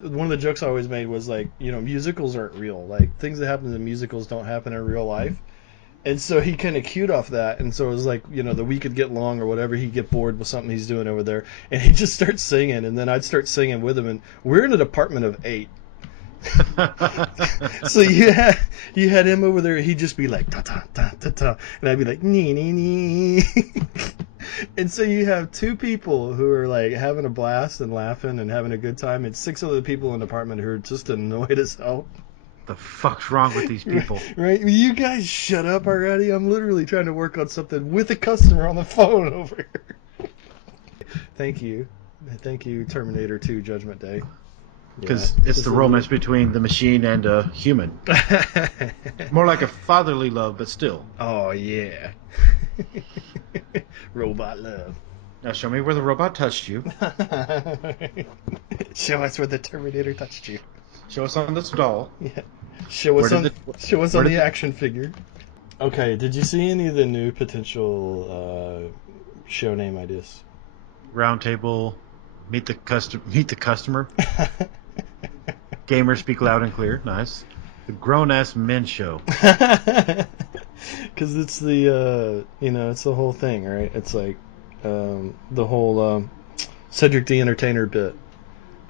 One of the jokes I always made was like, musicals aren't real. Like things that happen in musicals don't happen in real life. And so he kind of cued off that, and so it was like, the week would get long or whatever. He'd get bored with something he's doing over there, and he'd just start singing, and then I'd start singing with him. And we're in a department of 8, so you had him over there. He'd just be like ta ta ta ta ta, and I'd be like nee nee nee. And so you have two people who are like having a blast and laughing and having a good time, and 6 other people in the department who are just annoyed as hell. The fuck's wrong with these people? Right? You guys shut up already. I'm literally trying to work on something with a customer on the phone over here. Thank you. Thank you, Terminator 2 Judgment Day. Because it's the romance between the machine and a human. More like a fatherly love, but still. Oh, yeah. Robot love. Now show me where the robot touched you. Show us where the Terminator touched you. Show us on this doll. Yeah. Show us on the action figure. Okay, did you see any of the new potential show name ideas? Roundtable, meet the customer. Gamers speak loud and clear. Nice. The grown ass men show. Because it's the it's the whole thing, right? It's like the whole Cedric the Entertainer bit.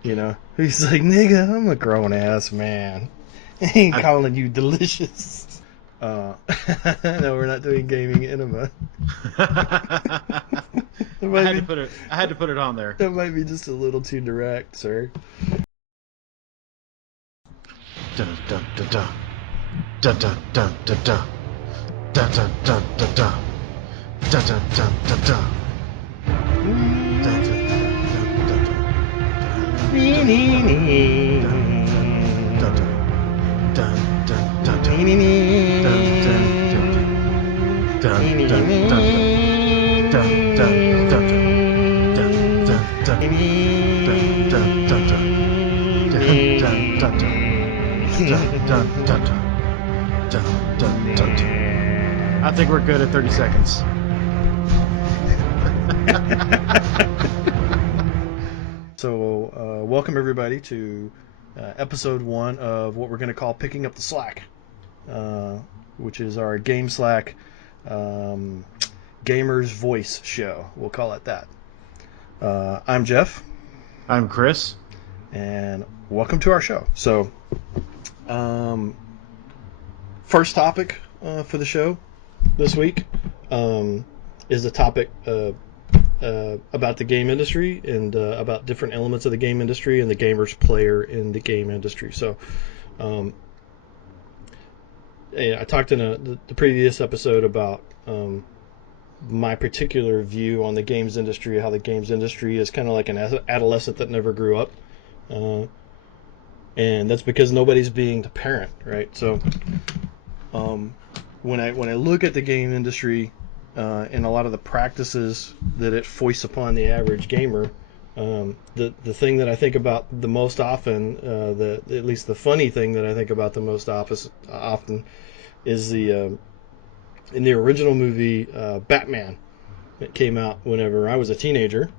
He's like, nigga, I'm a grown ass man. I ain't calling you delicious. No, we're not doing gaming enema. I had to put it on there. That might be just a little too direct, sir. Dun dun dun dun dun dun dun dun dun dun dun dun dun dun dun dun dun dun dun. I think we're good at 30 seconds. So, welcome everybody to episode 1 of what we're going to call Picking Up the Slack, which is our Game Slack Gamers Voice show. We'll call it that. I'm Jeff. I'm Chris. And welcome to our show. So, first topic for the show this week is a topic about the game industry and about different elements of the game industry and the gamers player in the game industry. So I talked in the previous episode about my particular view on the games industry, how the games industry is kind of like an adolescent that never grew up. And that's because nobody's being the parent, right? So when I look at the game industry and a lot of the practices that it foists upon the average gamer, the thing that I think about the most often, at least the funny thing that I think about the most often, is in the original movie Batman that came out whenever I was a teenager.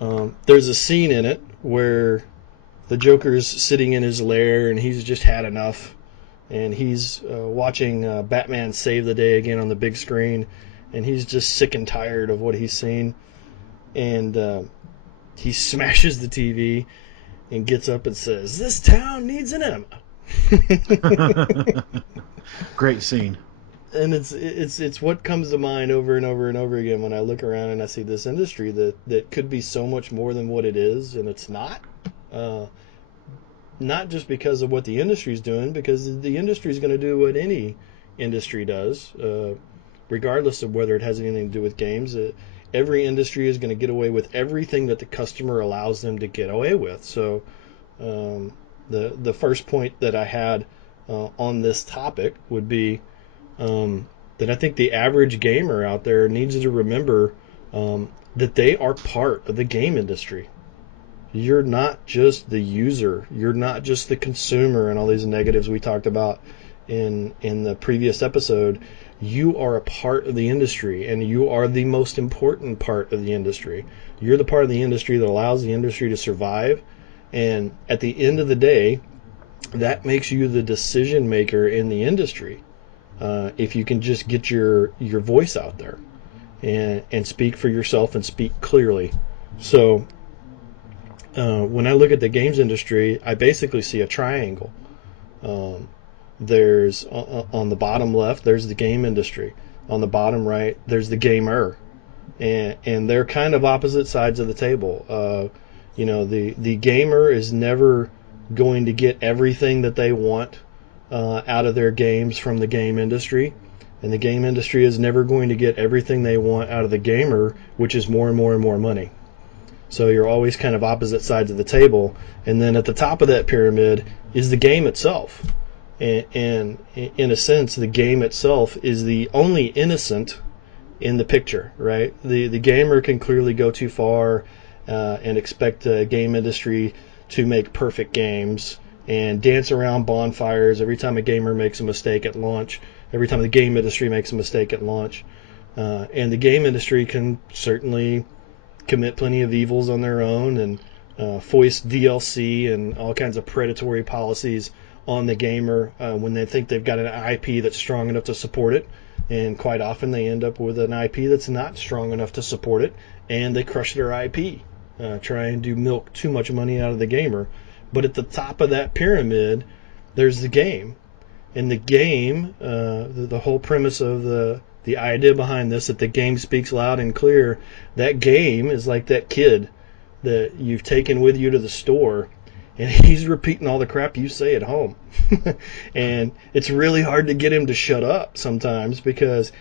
There's a scene in it where the Joker's sitting in his lair and he's just had enough. And he's watching Batman save the day again on the big screen, and he's just sick and tired of what he's seen. And he smashes the TV and gets up and says, "This town needs an enema." Great scene. And it's what comes to mind over and over and over again when I look around and I see this industry that could be so much more than what it is, and it's not. Not just because of what the industry is doing, because the industry is going to do what any industry does, regardless of whether it has anything to do with games. Every industry is going to get away with everything that the customer allows them to get away with. So the first point that I had on this topic would be that I think the average gamer out there needs to remember that they are part of the game industry. You're not just the user. You're not just the consumer and all these negatives we talked about in the previous episode. You are a part of the industry, and you are the most important part of the industry. You're the part of the industry that allows the industry to survive, And at the end of the day, that makes you the decision maker in the industry. If you can just get your voice out there and speak for yourself and speak clearly. So when I look at the games industry, I basically see a triangle. Um, there's on the bottom left, there's the game industry. On the bottom right, there's the gamer, and they're kind of opposite sides of the table. The gamer is never going to get everything that they want out of their games from the game industry, and the game industry is never going to get everything they want out of the gamer, which is more and more and more money. So you're always kind of opposite sides of the table. And then at the top of that pyramid is the game itself. And in a sense, the game itself is the only innocent in the picture, right? The gamer can clearly go too far and expect the game industry to make perfect games and dance around bonfires every time a gamer makes a mistake at launch, every time the game industry makes a mistake at launch. And the game industry can certainly commit plenty of evils on their own and foist DLC and all kinds of predatory policies on the gamer when they think they've got an IP that's strong enough to support it. And quite often they end up with an IP that's not strong enough to support it, and they crush their IP, trying to milk too much money out of the gamer. But at the top of that pyramid, there's the game. And the game, the whole premise of the idea behind this, that the game speaks loud and clear, that game is like that kid that you've taken with you to the store, and he's repeating all the crap you say at home. And it's really hard to get him to shut up sometimes, because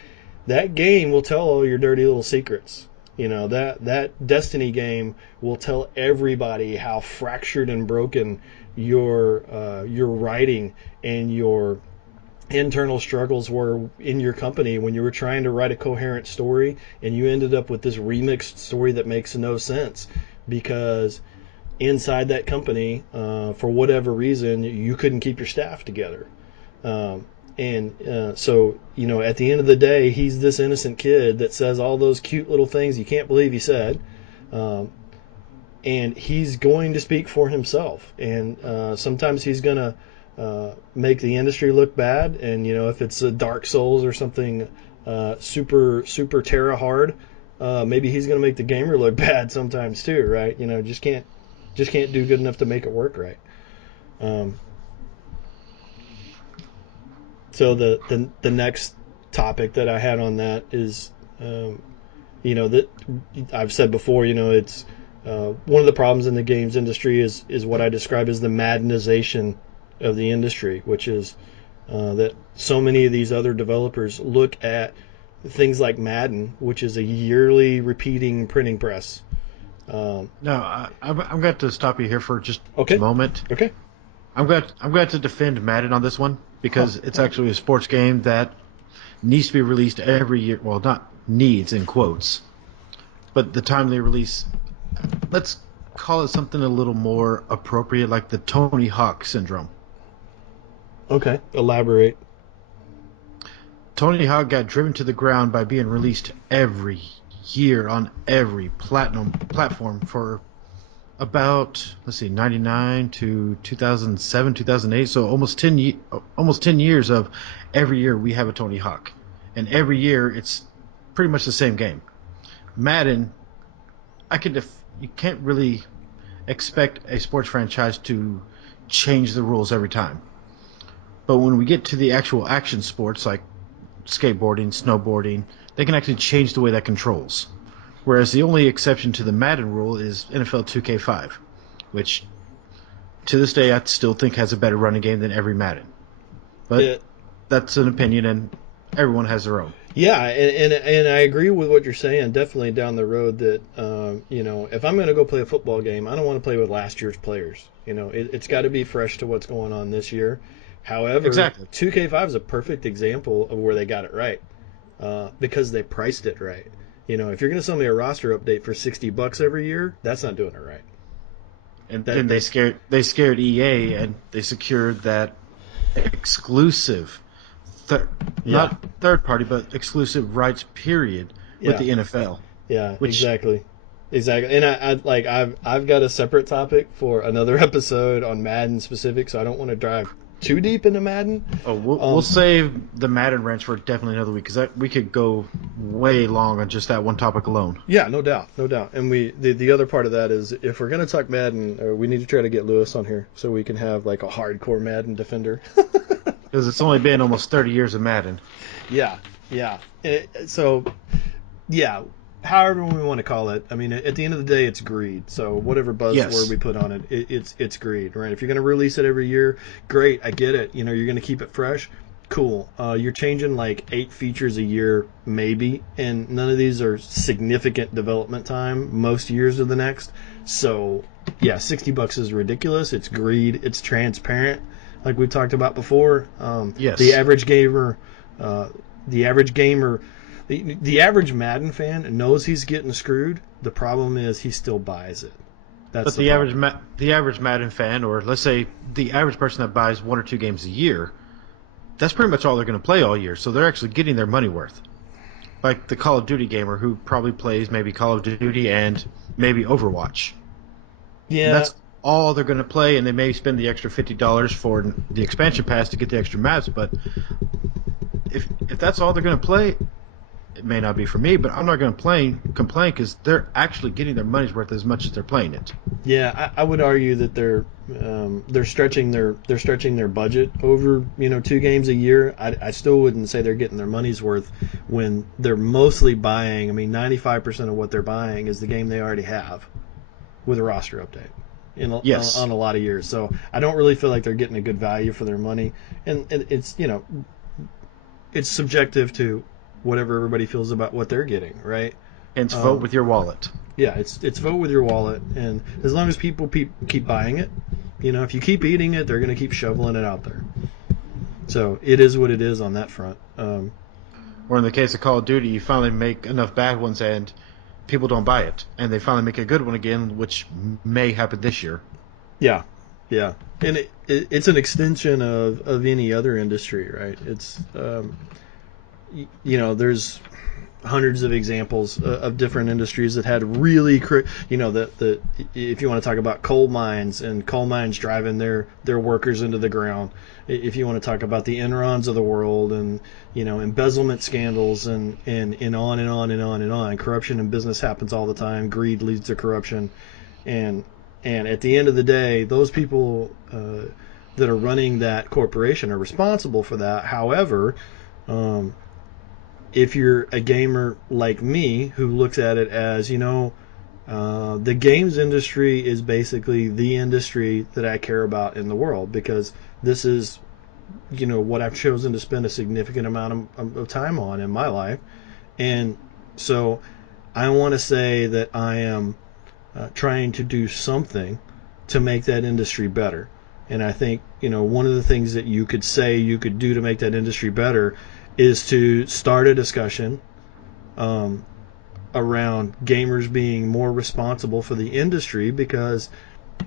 that game will tell all your dirty little secrets. That Destiny game will tell everybody how fractured and broken your writing and your internal struggles were in your company when you were trying to write a coherent story, and you ended up with this remixed story that makes no sense because inside that company, for whatever reason, you couldn't keep your staff together. So, at the end of the day, he's this innocent kid that says all those cute little things you can't believe he said. And he's going to speak for himself. And sometimes he's going to make the industry look bad. And, if it's a Dark Souls or something super, super Terra hard, maybe he's going to make the gamer look bad sometimes too, right? Just can't do good enough to make it work right. So the next topic that I had on that is, that I've said before, it's one of the problems in the games industry is what I describe as the Maddenization of the industry, which is that so many of these other developers look at things like Madden, which is a yearly repeating printing press. No, I'm going to stop you here for just Okay. a moment. Okay. I'm going to defend Madden on this one because it's actually a sports game that needs to be released every year. Well, not needs in quotes, but the time they release, let's call it something a little more appropriate, like the Tony Hawk syndrome. Okay. Elaborate. Tony Hawk got driven to the ground by being released every year on every platinum platform for about 99 to 2007, 2008, so almost 10 years of every year we have a Tony Hawk, and every year it's pretty much the same game. Madden, you can't really expect a sports franchise to change the rules every time. But when we get to the actual action sports like skateboarding, snowboarding, they can actually change the way that controls. Whereas the only exception to the Madden rule is NFL 2K5, which to this day I still think has a better running game than every Madden. But that's an opinion, and everyone has their own. Yeah, and I agree with what you're saying. Definitely down the road that if I'm going to go play a football game, I don't want to play with last year's players. It's got to be fresh to what's going on this year. However, Exactly. 2K5 is a perfect example of where they got it right because they priced it right. If you're going to sell me a roster update for $60 every year, that's not doing it right. And then they scared EA, and they secured that exclusive, not third party, but exclusive rights period with the NFL. Yeah, exactly. Exactly, and I've got a separate topic for another episode on Madden specific, so I don't want to drive too deep into Madden. Oh, we'll Um, save the Madden rants for definitely another week because we could go way long on just that one topic alone. yeah, no doubt, no doubt. And the other part of that is if we're gonna talk Madden, we need to try to get Lewis on here so we can have like a hardcore Madden defender. Because it's only been almost 30 years of Madden. Yeah, yeah. So yeah, however we want to call it. I mean, at the end of the day, it's greed. So whatever buzzword Yes. we put on it, it's greed, right? If you're going to release it every year, great. I get it. You're going to keep it fresh. Cool. You're changing like 8 features a year, maybe, and none of these are significant development time. Most years of the next. So yeah, $60 is ridiculous. It's greed. It's transparent, like we talked about before. Yes. The average gamer, uh, the average gamer the average Madden fan knows he's getting screwed. The problem is he still buys it. That's But the average Madden fan, or let's say the average person that buys 1 or 2 games a year, that's pretty much all they're going to play all year. So they're actually getting their money worth. Like the Call of Duty gamer who probably plays maybe Call of Duty and maybe Overwatch. Yeah, That's all they're going to play, and they may spend the extra $50 for the expansion pass to get the extra maps. But if that's all they're going to play, it may not be for me, but I'm not going to complain because they're actually getting their money's worth as much as they're playing it. yeah. I would argue that they're stretching their budget over 2 games a year. I still wouldn't say they're getting their money's worth when they're mostly buying. I mean, 95% of what they're buying is the game they already have with a roster update Yes. on a lot of years. So I don't really feel like they're getting a good value for their money, and it's subjective to whatever everybody feels about what they're getting, right? Hence, vote with your wallet. Yeah, it's vote with your wallet, and as long as people keep buying it, if you keep eating it, they're going to keep shoveling it out there. So it is what it is on that front. Or in the case of Call of Duty, you finally make enough bad ones and people don't buy it, and they finally make a good one again, which may happen this year. Yeah, yeah, and it's an extension of any other industry, right? It's there's hundreds of examples of different industries that had really the if you want to talk about coal mines and coal mines driving their workers into the ground, if you want to talk about the Enrons of the world and embezzlement scandals and on and on and on and on. Corruption in business happens all the time. Greed leads to corruption, and at the end of the day, those people that are running that corporation are responsible for that. However, if you're a gamer like me who looks at it as, the games industry is basically the industry that I care about in the world because this is, what I've chosen to spend a significant amount of time on in my life. And so I want to say that I am trying to do something to make that industry better. And I think, one of the things that you could say you could do to make that industry better is to start a discussion around gamers being more responsible for the industry because,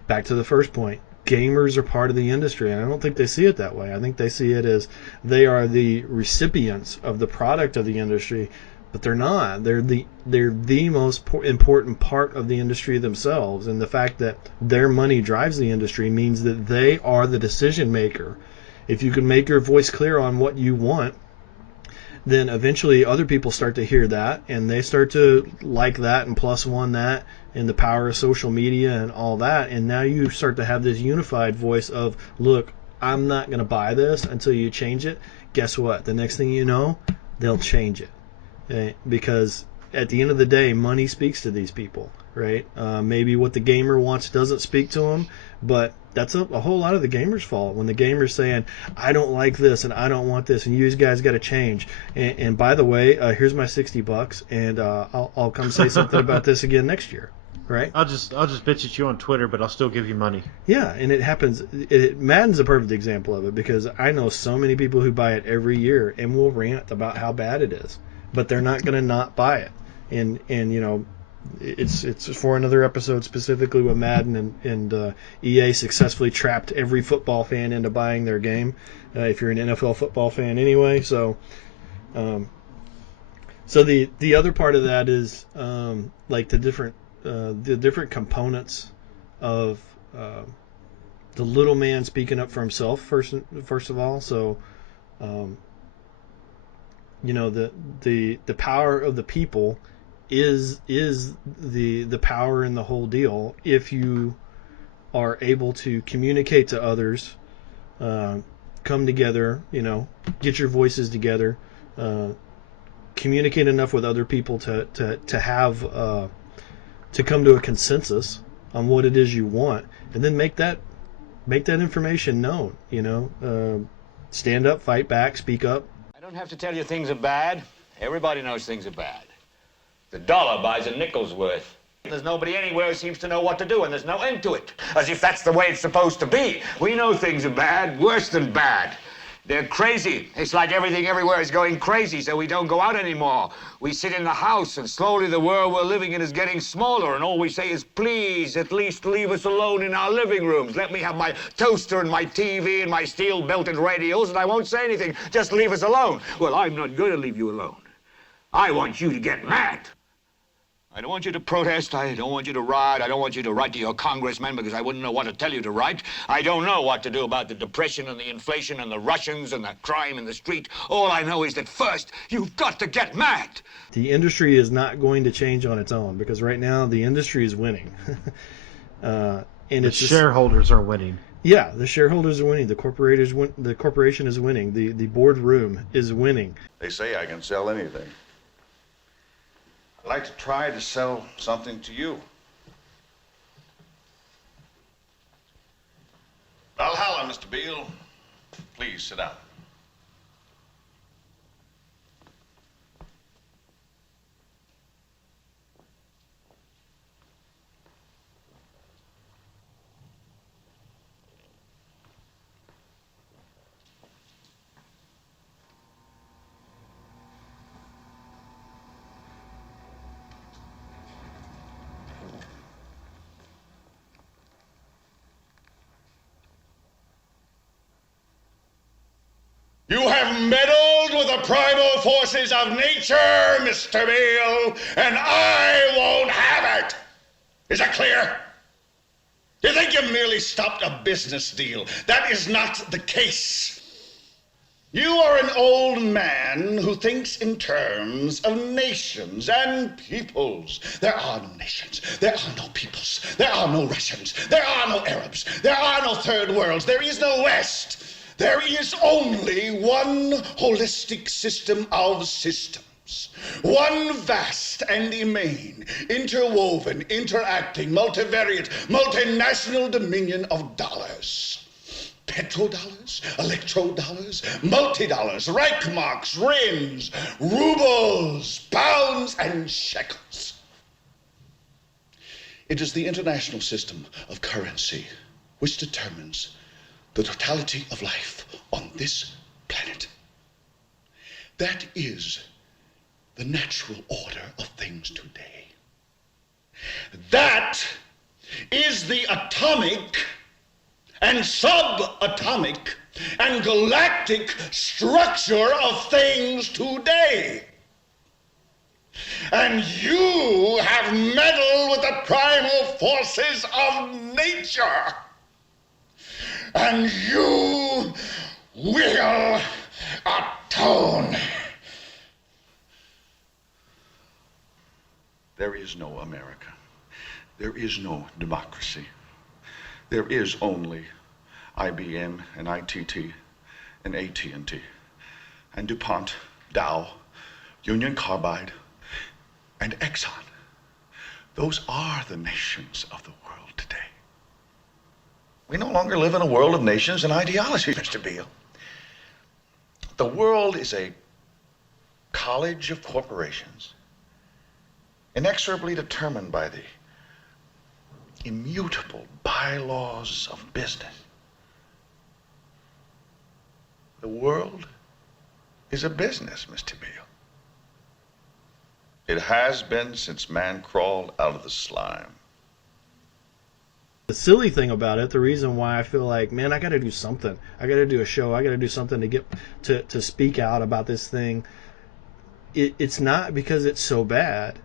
back to the first point, gamers are part of the industry, and I don't think they see it that way. I think they see it as they are the recipients of the product of the industry, but they're not. They're the most important part of the industry themselves, and the fact that their money drives the industry means that they are the decision maker. If you can make your voice clear on what you want, then eventually other people start to hear that and they start to like that and plus one that and the power of social media and all that. And now you start to have this unified voice of, look, I'm not going to buy this until you change it. Guess what? The next thing you know, they'll change it. Because at the end of the day, money speaks to these people, right? Maybe what the gamer wants doesn't speak to them, but that's a whole lot of the gamer's fault. When the gamer's saying, I don't like this and I don't want this and you guys got to change. And by the way, here's my $60 and I'll come say something about this again next year, right? I'll just bitch at you on Twitter, but I'll still give you money. Yeah, and it happens. Madden's a perfect example of it because I know so many people who buy it every year and will rant about how bad it is, but they're not going to not buy it. And it's for another episode specifically with Madden and EA successfully trapped every football fan into buying their game. If you're an NFL football fan anyway, so the other part of that is like the different the different components of the little man speaking up for himself first of all. So um, the power of the people is the power in the whole deal if you are able to communicate to others, come together, get your voices together, communicate enough with other people to have to come to a consensus on what it is you want, and then make that information known. Stand up, fight back, speak up. I don't have to tell you things are bad. Everybody knows things are bad. The dollar buys a nickel's worth. There's nobody anywhere who seems to know what to do, and there's no end to it. As if that's the way it's supposed to be. We know things are bad, worse than bad. They're crazy. It's like everything everywhere is going crazy, so we don't go out anymore. We sit in the house, and slowly the world we're living in is getting smaller, and all we say is, please, at least leave us alone in our living rooms. Let me have my toaster and my TV and my steel-belted radios, and I won't say anything. Just leave us alone. Well, I'm not going to leave you alone. I want you to get mad. I don't want you to protest. I don't want you to riot. I don't want you to write to your congressman because I wouldn't know what to tell you to write. I don't know what to do about the depression and the inflation and the Russians and the crime in the street. All I know is that first, you've got to get mad. The industry is not going to change on its own because right now the industry is winning. And the shareholders are winning. Yeah, the shareholders are winning. The corporation is winning. The boardroom is winning. They say I can sell anything. I'd like to try to sell something to you. Valhalla, Mr. Beale. Please sit down. You have meddled with the primal forces of nature, Mr. Beale, and I won't have it. Is that clear? You think you merely stopped a business deal? That is not the case. You are an old man who thinks in terms of nations and peoples. There are no nations. There are no peoples. There are no Russians. There are no Arabs. There are no third worlds. There is no West. There is only one holistic system of systems. One vast and immane, interwoven, interacting, multivariate, multinational dominion of dollars. Petrodollars, electrodollars, multi-dollars, Reichmarks, rims, rubles, pounds, and shekels. It is the international system of currency which determines the totality of life on this planet. That is the natural order of things today. That is the atomic and subatomic and galactic structure of things today. And you have meddled with the primal forces of nature. And you will atone. There is no America. There is no democracy. There is only IBM and ITT and AT&T and DuPont, Dow, Union Carbide, and Exxon. Those are the nations of the world today. We no longer live in a world of nations and ideology, Mr. Beale. The world is a college of corporations, inexorably determined by the immutable bylaws of business. The world is a business, Mr. Beale. It has been since man crawled out of the slime. The silly thing about it, the reason why I feel like, man, I got to do something. I got to do a show. I got to do something to get to speak out about this thing. It's not because it's so bad.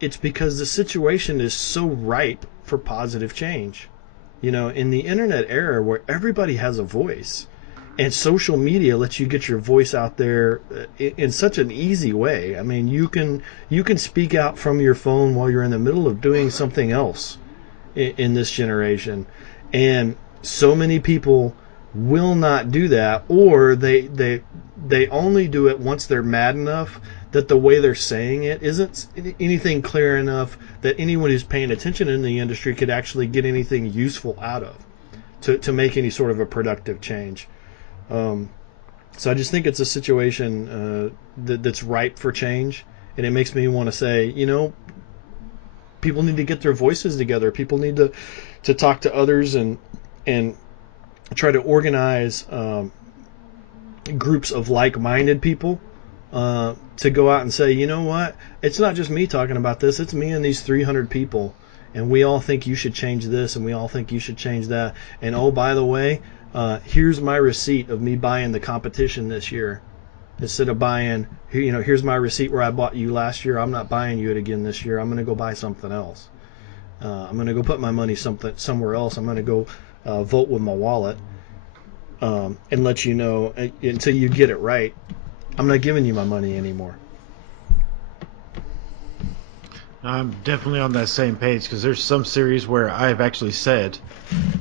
it's because the situation is so ripe for positive change. In the internet era where everybody has a voice, and social media lets you get your voice out there in such an easy way. I mean, you can speak out from your phone while you're in the middle of doing something else in this generation, and so many people will not do that, or they only do it once they're mad enough that the way they're saying it isn't anything clear enough that anyone who's paying attention in the industry could actually get anything useful out of to make any sort of a productive change. So I just think it's a situation that's ripe for change, and it makes me want to say, people need to get their voices together. People need to talk to others and try to organize groups of like-minded people to go out and say, you know what? It's not just me talking about this. It's me and these 300 people, and we all think you should change this, and we all think you should change that. And oh, by the way, here's my receipt of me buying the competition this year. Instead of buying, here's my receipt where I bought you last year. I'm not buying you it again this year. I'm going to go buy something else. I'm going to go put my money somewhere else. I'm going to go vote with my wallet and let you know until you get it right. I'm not giving you my money anymore. I'm definitely on that same page because there's some series where I've actually said,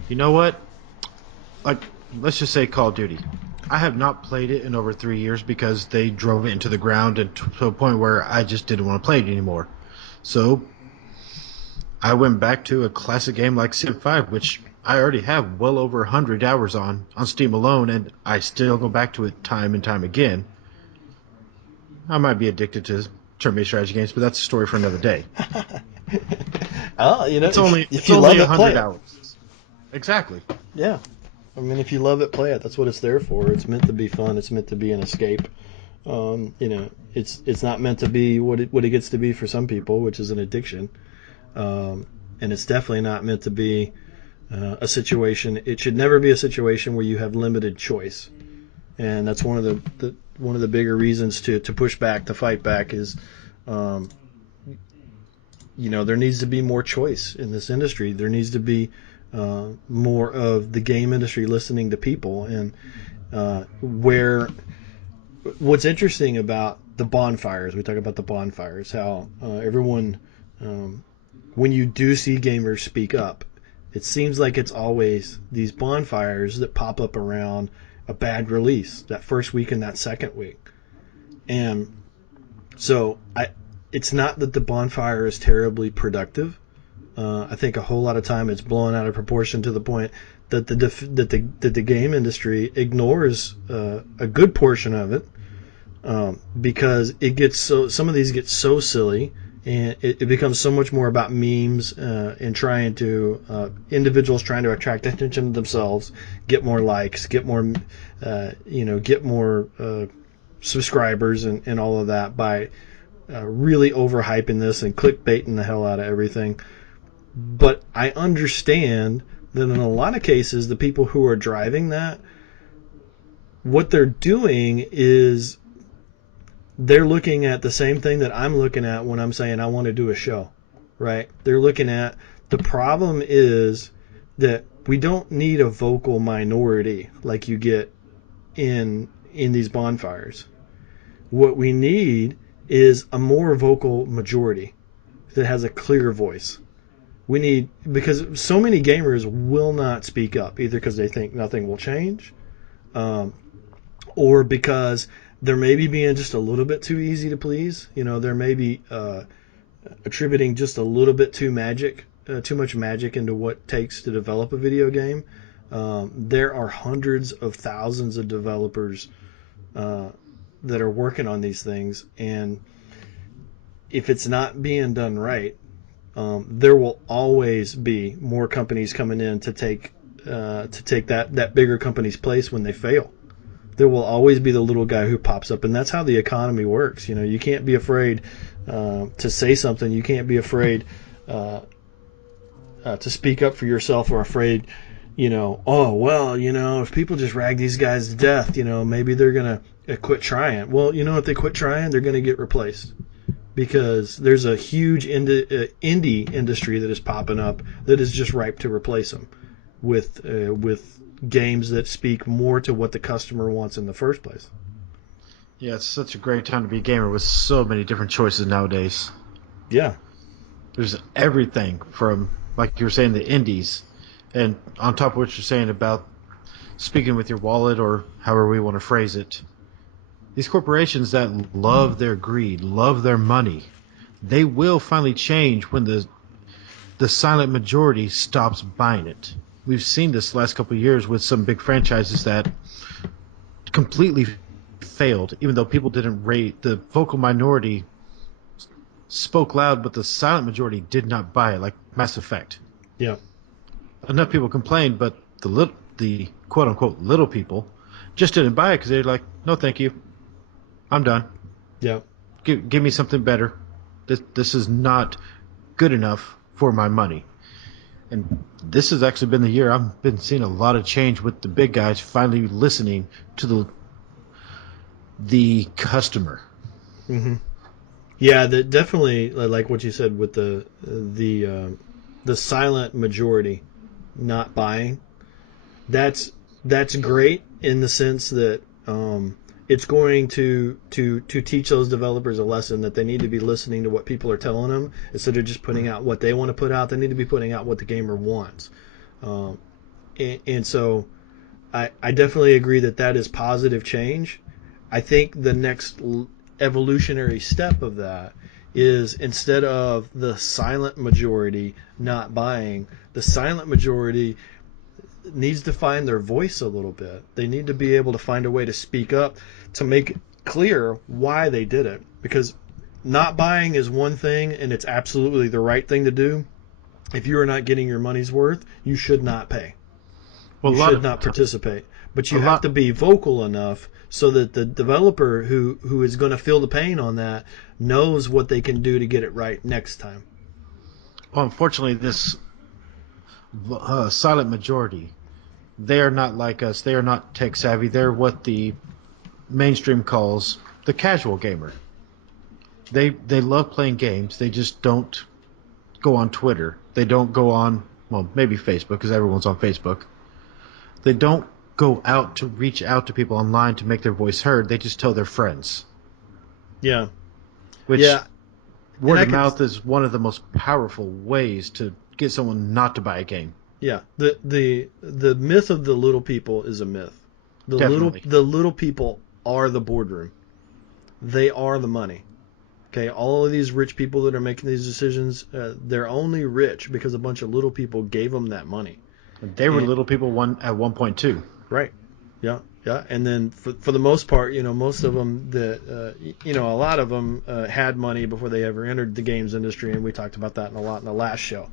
you know what? Like, let's just say Call of Duty. I have not played it in over 3 years because they drove it into the ground and to a point where I just didn't want to play it anymore. So I went back to a classic game like Civ 5, which I already have well over 100 hours on Steam alone, and I still go back to it time and time again. I might be addicted to turn-based strategy games, but that's a story for another day. Oh, it's only if you love it, 100 hours. Exactly. Yeah. I mean, if you love it, play it. That's what it's there for. It's meant to be fun. It's meant to be an escape. It's not meant to be what it gets to be for some people, which is an addiction. And it's definitely not meant to be a situation. It should never be a situation where you have limited choice. And that's one of the bigger reasons to push back, to fight back is, there needs to be more choice in this industry. There needs to be more of the game industry listening to people, and what's interesting about the bonfires, we talk about the bonfires, how everyone, when you do see gamers speak up, it seems like it's always these bonfires that pop up around a bad release, that first week and that second week. And so it's not that the bonfire is terribly productive. I think a whole lot of time it's blown out of proportion to the point that the game industry ignores a good portion of it because some of these get so silly, and it becomes so much more about memes and trying to individuals trying to attract attention to themselves, get more likes, get more subscribers and all of that by really overhyping this and clickbaiting the hell out of everything. But I understand that in a lot of cases, the people who are driving that, what they're doing is they're looking at the same thing that I'm looking at when I'm saying I want to do a show, right? They're looking at the problem is that we don't need a vocal minority like you get in these bonfires. What we need is a more vocal majority that has a clear voice. We need, because so many gamers will not speak up, either because they think nothing will change, or because they're maybe being just a little bit too easy to please. They're maybe attributing just a little bit too much magic into what it takes to develop a video game. There are hundreds of thousands of developers that are working on these things, and if it's not being done right, there will always be more companies coming in to take that bigger company's place when they fail. There will always be the little guy who pops up, and that's how the economy works. You can't be afraid to say something. You can't be afraid to speak up for yourself, or afraid, if people just rag these guys to death, maybe they're gonna quit trying. Well, if they quit trying, they're gonna get replaced. because there's a huge indie industry that is popping up that is just ripe to replace them with games that speak more to what the customer wants in the first place. Yeah, it's such a great time to be a gamer with so many different choices nowadays. Yeah. There's everything from, like you were saying, the indies, and on top of what you're saying about speaking with your wallet, or however we want to phrase it, these corporations that love their greed, love their money, they will finally change when the silent majority stops buying it. We've seen this the last couple of years with some big franchises that completely failed, even though people didn't rate. The vocal minority spoke loud, but the silent majority did not buy it, like Mass Effect. Yeah. Enough people complained, but the quote unquote little people just didn't buy it because they're like, no, thank you, I'm done. Yeah. Give me something better. This is not good enough for my money. And this has actually been the year I've been seeing a lot of change with the big guys finally listening to the customer. Mm-hmm. Yeah, that definitely, like what you said with the silent majority not buying. That's great in the sense that it's going to teach those developers a lesson that they need to be listening to what people are telling them instead of just putting out what they want to put out. They need to be putting out what the gamer wants. And so I definitely agree that is positive change. I think the next evolutionary step of that is, instead of the silent majority not buying, the silent majority needs to find their voice a little bit. They need to be able to find a way to speak up, to make it clear why they did it. Because not buying is one thing, and it's absolutely the right thing to do. If you are not getting your money's worth, you should not pay. You should not participate. But you have to be vocal enough so that the developer who is going to feel the pain on that knows what they can do to get it right next time. Well, unfortunately, this silent majority, they are not like us. They are not tech savvy. They're what the mainstream calls the casual gamer. They love playing games. They just don't go on Twitter. They don't go on, well, maybe Facebook, because everyone's on Facebook. They don't go out to reach out to people online to make their voice heard. They just tell their friends. Yeah. Which word of mouth is one of the most powerful ways to get someone not to buy a game. Yeah. The myth of the little people is a myth. Definitely. The little people are the boardroom. They are the money. Okay, all of these rich people that are making these decisions, they're only rich because a bunch of little people gave them that money. They were little people at one point too. Right. Yeah. Yeah. And then for the most part, most of them a lot of them had money before they ever entered the games industry, and we talked about that a lot in the last show.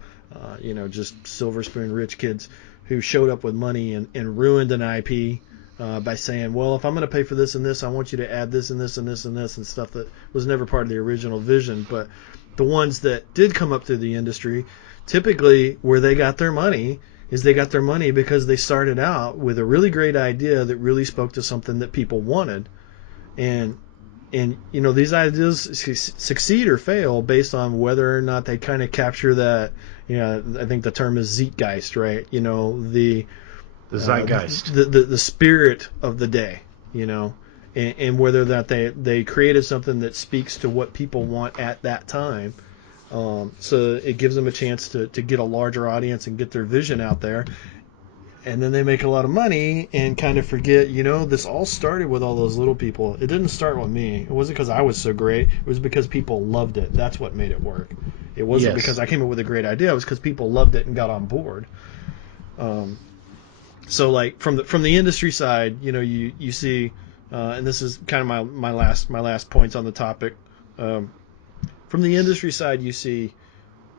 Just silver spoon rich kids who showed up with money and ruined an IP by saying, well, if I'm going to pay for this and this, I want you to add this and this and this and this and stuff that was never part of the original vision. But the ones that did come up through the industry, typically where they got their money is they got their money because they started out with a really great idea that really spoke to something that people wanted. And these ideas succeed or fail based on whether or not they kind of capture that, I think the term is zeitgeist, right? The zeitgeist, the spirit of the day, and whether that they created something that speaks to what people want at that time. So it gives them a chance to get a larger audience and get their vision out there. And then they make a lot of money and kind of forget, this all started with all those little people. It didn't start with me. It wasn't because I was so great. It was because people loved it. That's what made it work. It wasn't because I came up with a great idea. It was because people loved it and got on board. So like from the industry side, you see, and this is kind of my last points on the topic. From the industry side, you see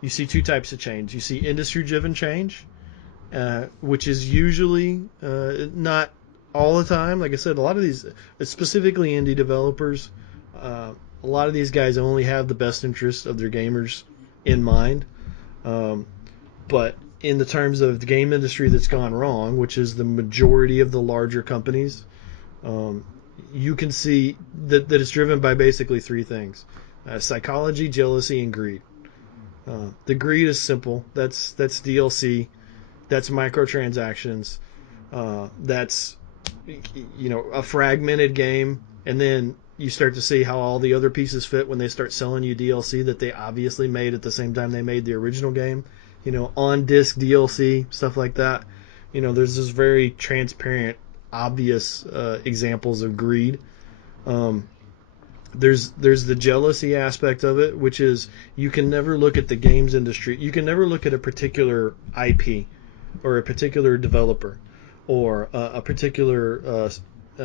two types of change. You see industry-driven change, which is usually not all the time. Like I said, a lot of these, specifically indie developers, a lot of these guys only have the best interests of their gamers in mind. But in the terms of the game industry that's gone wrong, which is the majority of the larger companies, you can see that it's driven by basically three things. Psychology, jealousy, and greed. The greed is simple. That's DLC. That's microtransactions. That's a fragmented game, and then you start to see how all the other pieces fit when they start selling you DLC that they obviously made at the same time they made the original game. On disc DLC, stuff like that. There's this very transparent, obvious examples of greed. There's the jealousy aspect of it, which is you can never look at the games industry. You can never look at a particular IP or a particular developer or a particular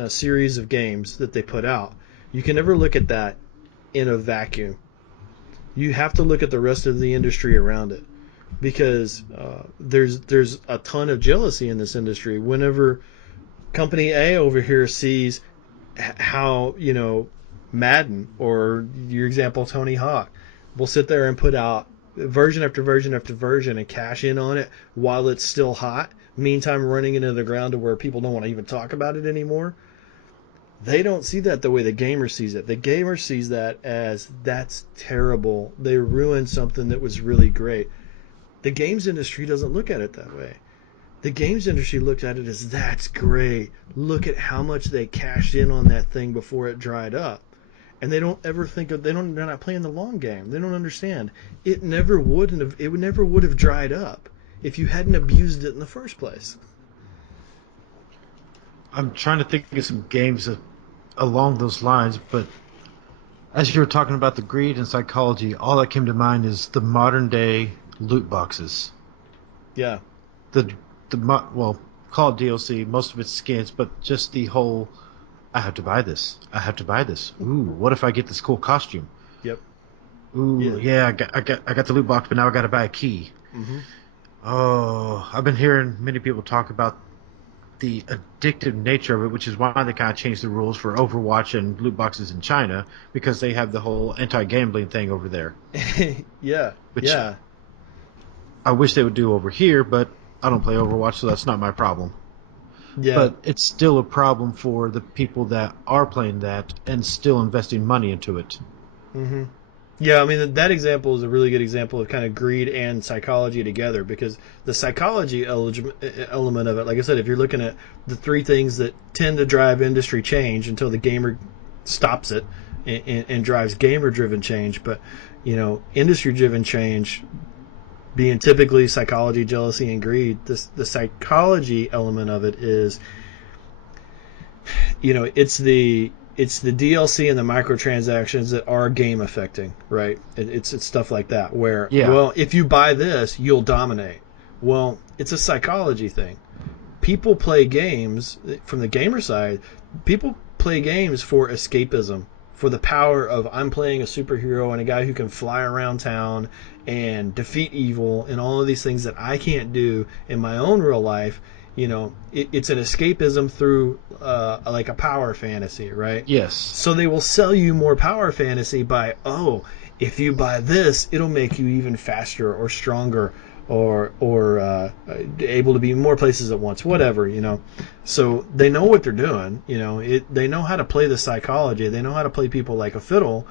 series of games that they put out. You can never look at that in a vacuum. You have to look at the rest of the industry around it, because there's a ton of jealousy in this industry. Whenever company A over here sees how Madden, or your example Tony Hawk, will sit there and put out version after version after version and cash in on it while it's still hot, meantime running into the ground to where people don't want to even talk about it anymore. They don't see that the way the gamer sees it. The gamer sees that as, that's terrible. They ruined something that was really great. The games industry doesn't look at it that way. The games industry looked at it as, that's great. Look at how much they cashed in on that thing before it dried up. And they don't ever think of, they're not playing the long game. They don't understand. It never would have dried up if you hadn't abused it in the first place. I'm trying to think of some games along those lines, but as you were talking about the greed and psychology, all that came to mind is the modern day loot boxes. Yeah. Call it DLC, most of it's skins, but just the whole, I have to buy this. I have to buy this. Ooh, what if I get this cool costume? Yep. Ooh, yeah, I got the loot box, but now I got to buy a key. Mm-hmm. Oh, I've been hearing many people talk about the addictive nature of it, which is why they kind of changed the rules for Overwatch and loot boxes in China, because they have the whole anti-gambling thing over there. Yeah. Which I wish they would do over here, but I don't play Overwatch, so that's not my problem. Yeah. But it's still a problem for the people that are playing that and still investing money into it. Mm-hmm. Yeah, I mean, that example is a really good example of kind of greed and psychology together, because the psychology element of it, like I said, if you're looking at the three things that tend to drive industry change until the gamer stops it and drives gamer-driven change, but, industry-driven change being typically psychology, jealousy, and greed, the psychology element of it is, it's the DLC and the microtransactions that are game affecting, right? It's stuff like that where, well, if you buy this, you'll dominate. Well, it's a psychology thing. People play games, from the gamer side, people play games for escapism, for the power of, I'm playing a superhero and a guy who can fly around town and defeat evil and all of these things that I can't do in my own real life. It's an escapism through like a power fantasy, right? Yes. So they will sell you more power fantasy by, if you buy this, it'll make you even faster or stronger or able to be in more places at once, whatever, So they know what they're doing, they know how to play the psychology. They know how to play people like a fiddle.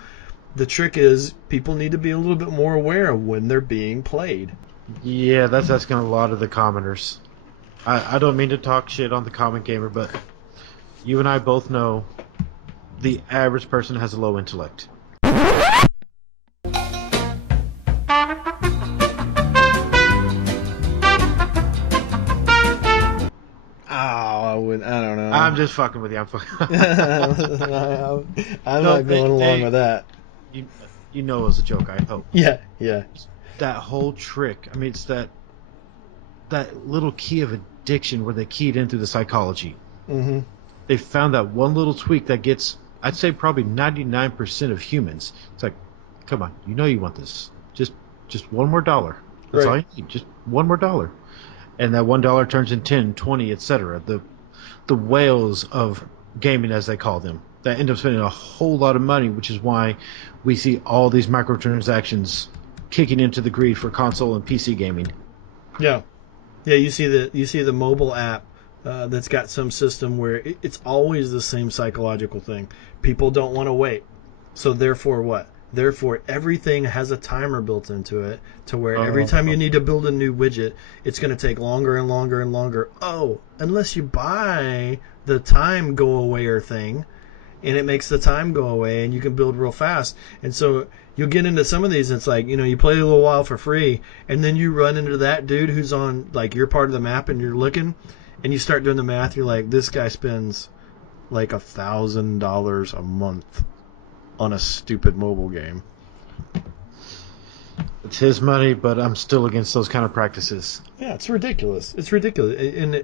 The trick is people need to be a little bit more aware of when they're being played. Yeah, that's asking a lot of the commoners. I don't mean to talk shit on the common gamer, but you and I both know the average person has a low intellect. I don't know. I'm just fucking with you. I'm fucking. I'm not going along with that. You know it was a joke, I hope. Yeah. That whole trick. I mean, it's that little key of addiction where they keyed in through the psychology. Mm-hmm. They found that one little tweak that gets, I'd say, probably 99% of humans. It's like, come on, you want this. Just one more dollar. That's all you need. Just one more dollar. And that $1 turns in 10, 20, etc. The whales of gaming, as they call them, that end up spending a whole lot of money, which is why we see all these microtransactions kicking into the greed for console and PC gaming. Yeah. You see the mobile app that's got some system where it's always the same psychological thing. People don't want to wait, so therefore what? Therefore, everything has a timer built into it to where every time you need to build a new widget, it's going to take longer and longer and longer. Oh, unless you buy the time go awayer thing, and it makes the time go away, and you can build real fast. And so you'll get into some of these, and it's like, you play a little while for free, and then you run into that dude who's on, like, your part of the map, and you're looking, and you start doing the math, you're like, this guy spends like $1,000 a month on a stupid mobile game. It's his money, but I'm still against those kind of practices. Yeah, it's ridiculous. It's ridiculous. And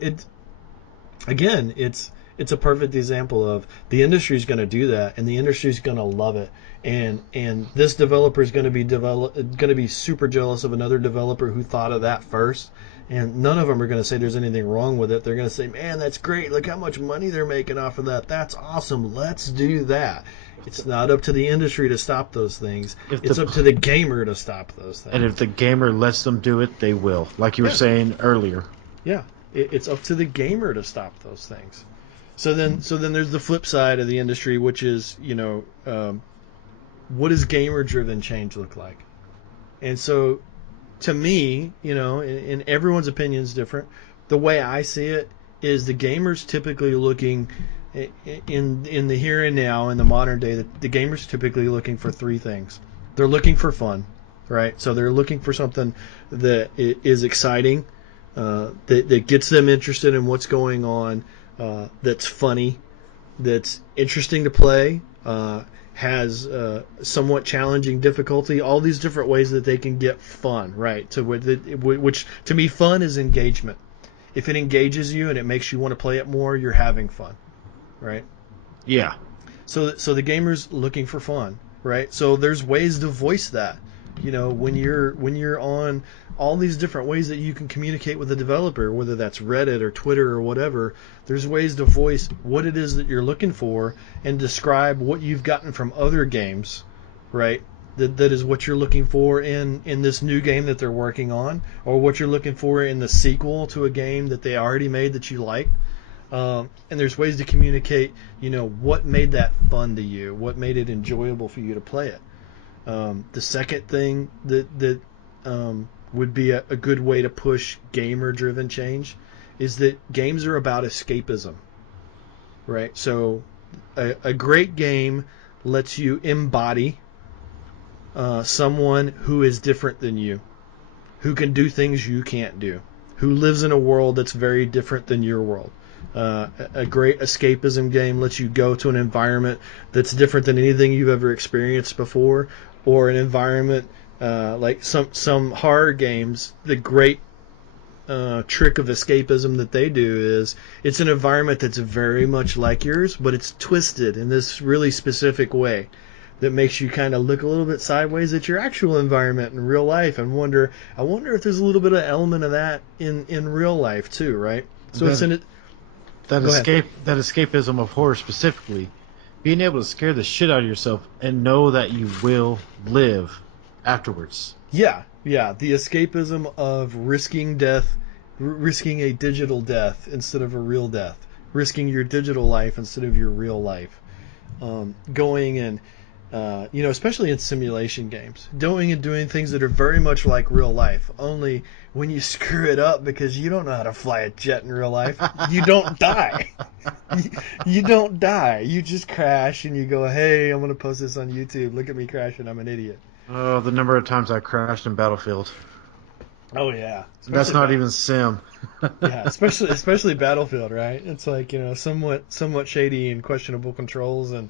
it's a perfect example of the industry's going to do that, and the industry's going to love it. And this developer is going to be super jealous of another developer who thought of that first. And none of them are going to say there's anything wrong with it. They're going to say, man, that's great. Look how much money they're making off of that. That's awesome. Let's do that. It's not up to the industry to stop those things. It's up to the gamer to stop those things. And if the gamer lets them do it, they will. Like you were saying earlier. Yeah, it's up to the gamer to stop those things. So then there's the flip side of the industry, which is, what does gamer-driven change look like? And so, to me, and everyone's opinion is different, the way I see it is the gamer's typically looking in the here and now, in the modern day, the gamer's typically looking for three things. They're looking for fun, right? So they're looking for something that is exciting, that gets them interested in what's going on, that's funny, that's interesting to play, has somewhat challenging difficulty, all these different ways that they can get fun, right? Which to me, fun is engagement. If it engages you and it makes you want to play it more, you're having fun, right? Yeah. So the gamer's looking for fun, right? So there's ways to voice that. When you're on all these different ways that you can communicate with the developer, whether that's Reddit or Twitter or whatever, there's ways to voice what it is that you're looking for and describe what you've gotten from other games, right? That is what you're looking for in this new game that they're working on, or what you're looking for in the sequel to a game that they already made that you like. And there's ways to communicate, what made that fun to you, what made it enjoyable for you to play it. The second thing that would be a good way to push gamer-driven change is that games are about escapism, right? So a great game lets you embody someone who is different than you, who can do things you can't do, who lives in a world that's very different than your world. A great escapism game lets you go to an environment that's different than anything you've ever experienced before, or an environment like some horror games. The great trick of escapism that they do is it's an environment that's very much like yours, but it's twisted in this really specific way that makes you kind of look a little bit sideways at your actual environment in real life and wonder, I wonder if there's a little bit of element of that in real life too, right? So it's in it. That escapism of horror specifically, being able to scare the shit out of yourself and know that you will live afterwards. Yeah, the escapism of risking death, risking a digital death instead of a real death, risking your digital life instead of your real life, going and especially in simulation games, doing things that are very much like real life. Only when you screw it up because you don't know how to fly a jet in real life, you don't die. You don't die. You just crash and you go, hey, I'm going to post this on YouTube. Look at me crashing. I'm an idiot. Oh, the number of times I crashed in Battlefield. Oh, yeah. That's not even sim. Yeah, especially Battlefield, right? It's like, somewhat shady and questionable controls, and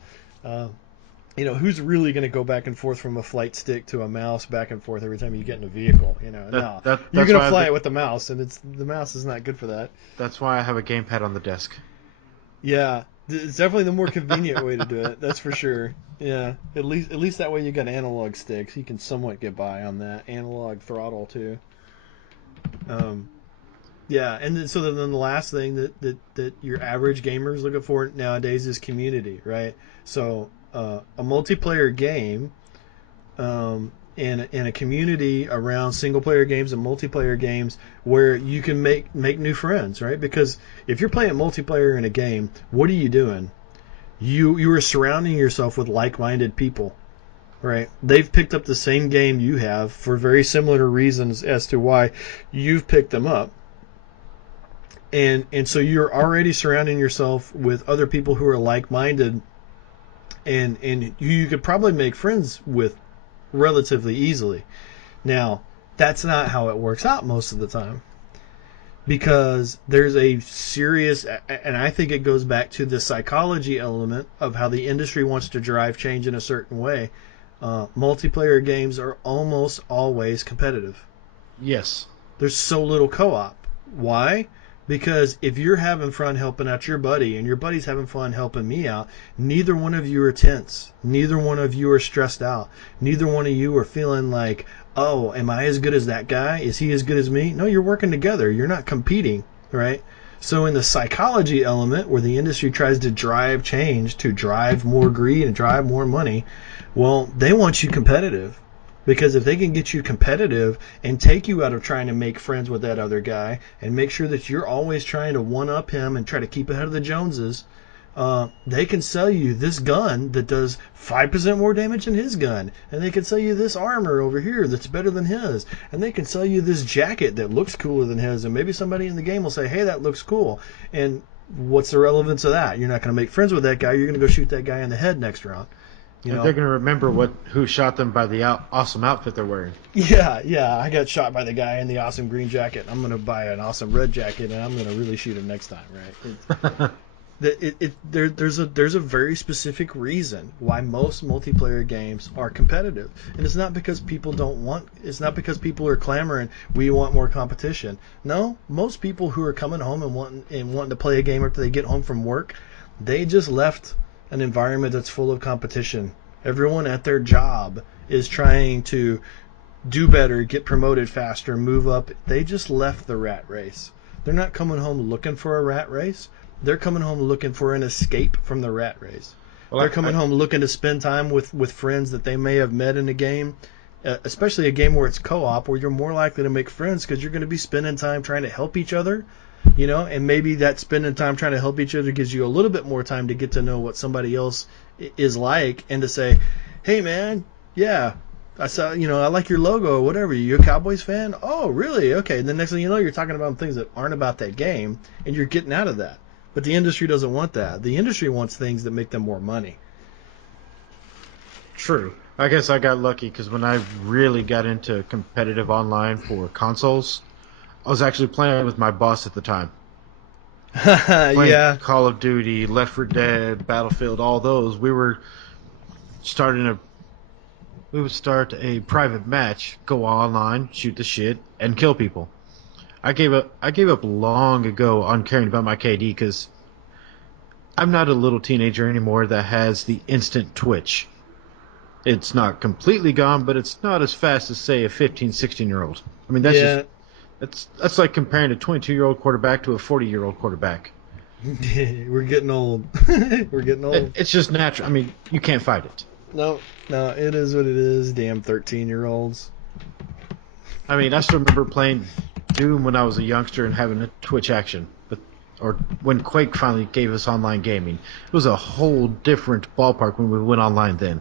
who's really going to go back and forth from a flight stick to a mouse back and forth every time you get in a vehicle? You're going to fly it with the mouse, and the mouse is not good for that. That's why I have a gamepad on the desk. Yeah, it's definitely the more convenient way to do it. That's for sure. Yeah, at least that way you got analog sticks. You can somewhat get by on that analog throttle too. Yeah, and then, then the last thing that your average gamer is looking for nowadays is community, right? So a multiplayer game and a community around single player games and multiplayer games where you can make new friends, right? Because if you're playing multiplayer in a game, what are you doing? You are surrounding yourself with like-minded people, right? They've picked up the same game you have for very similar reasons as to why you've picked them up. And so you're already surrounding yourself with other people who are like-minded, and you could probably make friends with relatively easily. Now, that's not how it works out most of the time, because there's a serious, and I think it goes back to the psychology element of how the industry wants to drive change in a certain way. Multiplayer games are almost always competitive. Yes. There's so little co-op. Why? Because if you're having fun helping out your buddy and your buddy's having fun helping me out, neither one of you are tense. Neither one of you are stressed out. Neither one of you are feeling like, oh, am I as good as that guy? Is he as good as me? No, you're working together. You're not competing, right? So in the psychology element where the industry tries to drive change, to drive more greed and drive more money, well, they want you competitive. Because if they can get you competitive and take you out of trying to make friends with that other guy and make sure that you're always trying to one-up him and try to keep ahead of the Joneses, they can sell you this gun that does 5% more damage than his gun. And they can sell you this armor over here that's better than his. And they can sell you this jacket that looks cooler than his. And maybe somebody in the game will say, hey, that looks cool. And what's the relevance of that? You're not going to make friends with that guy. You're going to go shoot that guy in the head next round. You know? They're going to remember who shot them by the awesome outfit they're wearing. Yeah, I got shot by the guy in the awesome green jacket. I'm going to buy an awesome red jacket, and I'm going to really shoot him next time, right? There's a very specific reason why most multiplayer games are competitive, and it's not because people don't want. It's not because people are clamoring, we want more competition. No, most people who are coming home and wanting to play a game after they get home from work, they just left an environment that's full of competition. Everyone at their job is trying to do better, get promoted faster, move up. They just left the rat race. They're not coming home looking for a rat race. They're coming home looking for an escape from the rat race. Well, they're coming home looking to spend time with friends that they may have met in a game, especially a game where it's co-op, where you're more likely to make friends because you're going to be spending time trying to help each other. You know, and maybe that spending time trying to help each other gives you a little bit more time to get to know what somebody else is like and to say, hey, man, yeah, I saw, I like your logo or whatever. You a Cowboys fan? Oh, really? Okay. And the next thing you know, you're talking about things that aren't about that game, and you're getting out of that. But the industry doesn't want that. The industry wants things that make them more money. True. I guess I got lucky because when I really got into competitive online for consoles, I was actually playing with my boss at the time. Yeah. Call of Duty, Left 4 Dead, Battlefield, all those. We would start a private match, go online, shoot the shit, and kill people. I gave up long ago on caring about my KD because I'm not a little teenager anymore that has the instant twitch. It's not completely gone, but it's not as fast as, say, a 15, 16-year-old. I mean, that's like comparing a 22-year-old quarterback to a 40-year-old quarterback. We're getting old. We're getting old. It's just natural. I mean, you can't fight it. No, it is what it is. Damn 13-year-olds. I mean, I still remember playing Doom when I was a youngster and having a Twitch action. Or when Quake finally gave us online gaming. It was a whole different ballpark when we went online then.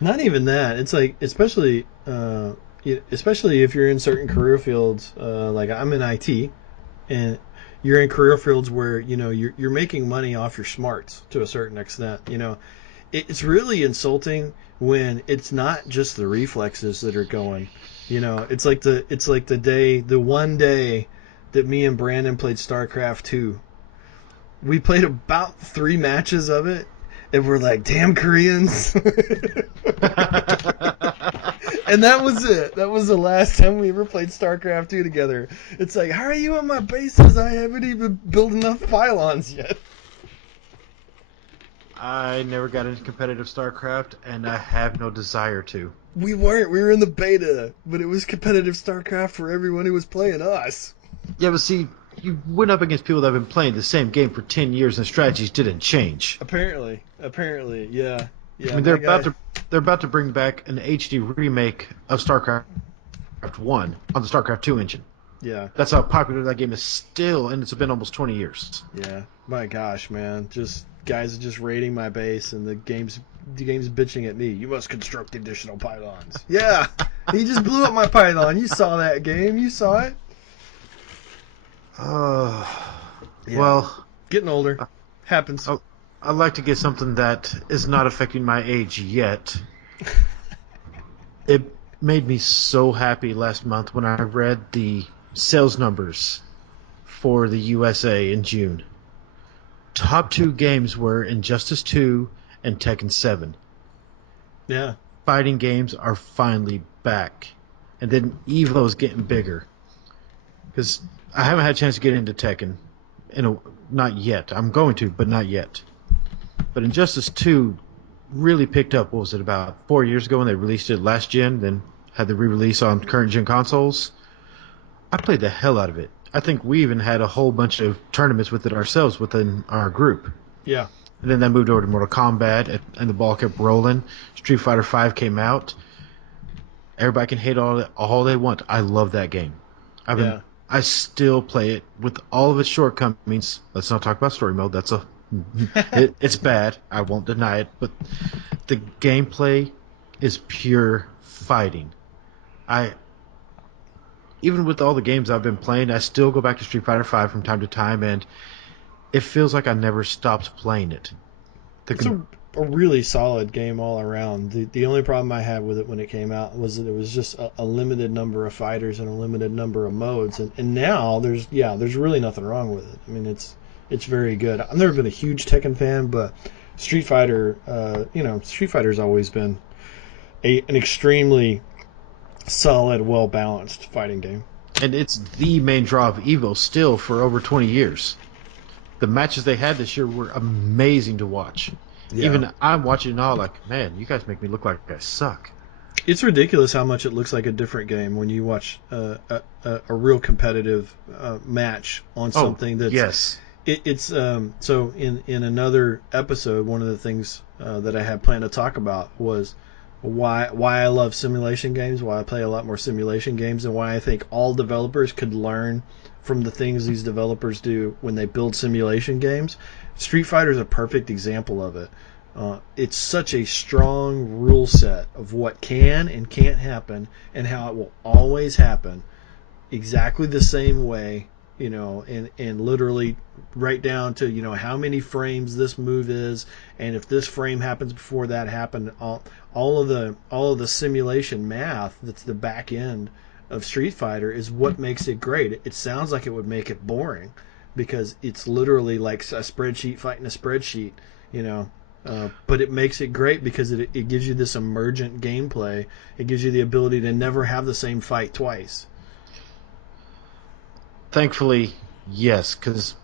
Not even that. It's like, especially if you're in certain career fields, like I'm in IT, and you're in career fields where you're making money off your smarts to a certain extent. It's really insulting when it's not just the reflexes that are going. It's like the one day that me and Brandon played StarCraft 2. We played about 3 matches of it, and we're like, damn Koreans. And that was it. That was the last time we ever played StarCraft 2 together. It's like, how are you on my bases? I haven't even built enough pylons yet. I never got into competitive StarCraft, and I have no desire to. We weren't. We were in the beta, but it was competitive StarCraft for everyone who was playing us. Yeah, but see, you went up against people that have been playing the same game for 10 years and strategies didn't change. Apparently, yeah. I mean, they're about to bring back an HD remake of StarCraft 1 on the StarCraft 2 engine. Yeah. That's how popular that game is still, and it's been almost 20 years. Yeah. My gosh, man. Just guys are just raiding my base, and the game's bitching at me. You must construct additional pylons. Yeah. He just blew up my pylon. You saw that game. You saw it. Uh, Yeah. Well, Getting older. Happens. I'd like to get something that is not affecting my age yet. It made me so happy last month when I read the sales numbers for the USA in June. Top 2 games were Injustice 2 and Tekken 7. Yeah. Fighting games are finally back. And then Evo's getting bigger. Because I haven't had a chance to get into Tekken. Not yet. I'm going to, but not yet. But Injustice 2 really picked up, what was it, about 4 years ago when they released it last gen, then had the re-release on current gen consoles. I played the hell out of it. I think we even had a whole bunch of tournaments with it ourselves within our group. Yeah. And then that moved over to Mortal Kombat, and the ball kept rolling. Street Fighter V came out. Everybody can hate all they want. I love that game. I still play it with all of its shortcomings. Let's not talk about story mode. It's bad. I won't deny it. But the gameplay is pure fighting. Even with all the games I've been playing, I still go back to Street Fighter V from time to time, and it feels like I never stopped playing it. It's a really solid game all around. The only problem I had with it when it came out was that it was just a limited number of fighters and a limited number of modes. And now there's really nothing wrong with it. I mean, it's very good. I've never been a huge Tekken fan, but Street Fighter, Street Fighter's always been an extremely solid, well-balanced fighting game. And it's the main draw of EVO still for over 20 years. The matches they had this year were amazing to watch. Yeah. Even I'm watching it now like, man, you guys make me look like I suck. It's ridiculous how much it looks like a different game when you watch a real competitive match on something that's... Yes. It's so in another episode, one of the things that I had planned to talk about was why I love simulation games, why I play a lot more simulation games, and why I think all developers could learn from the things these developers do when they build simulation games. Street Fighter is a perfect example of it. It's such a strong rule set of what can and can't happen and how it will always happen exactly the same way, and literally right down to, how many frames this move is, and if this frame happens before that happened, all of the simulation math that's the back end of Street Fighter is what makes it great. It sounds like it would make it boring because it's literally like a spreadsheet fighting a spreadsheet, but it makes it great because it gives you this emergent gameplay. It gives you the ability to never have the same fight twice. Thankfully, yes, because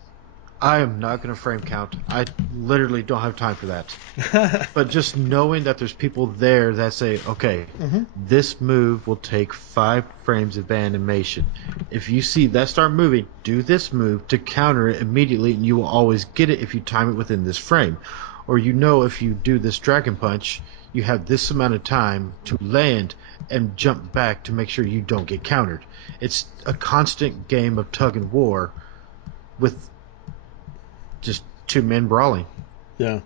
I am not going to frame count. I literally don't have time for that. But just knowing that there's people there that say, okay, this move will take 5 frames of animation. If you see that start moving, do this move to counter it immediately, and you will always get it if you time it within this frame. Or if you do this Dragon Punch, you have this amount of time to land and jump back to make sure you don't get countered. It's a constant game of tug and war with just 2 men brawling. Yeah.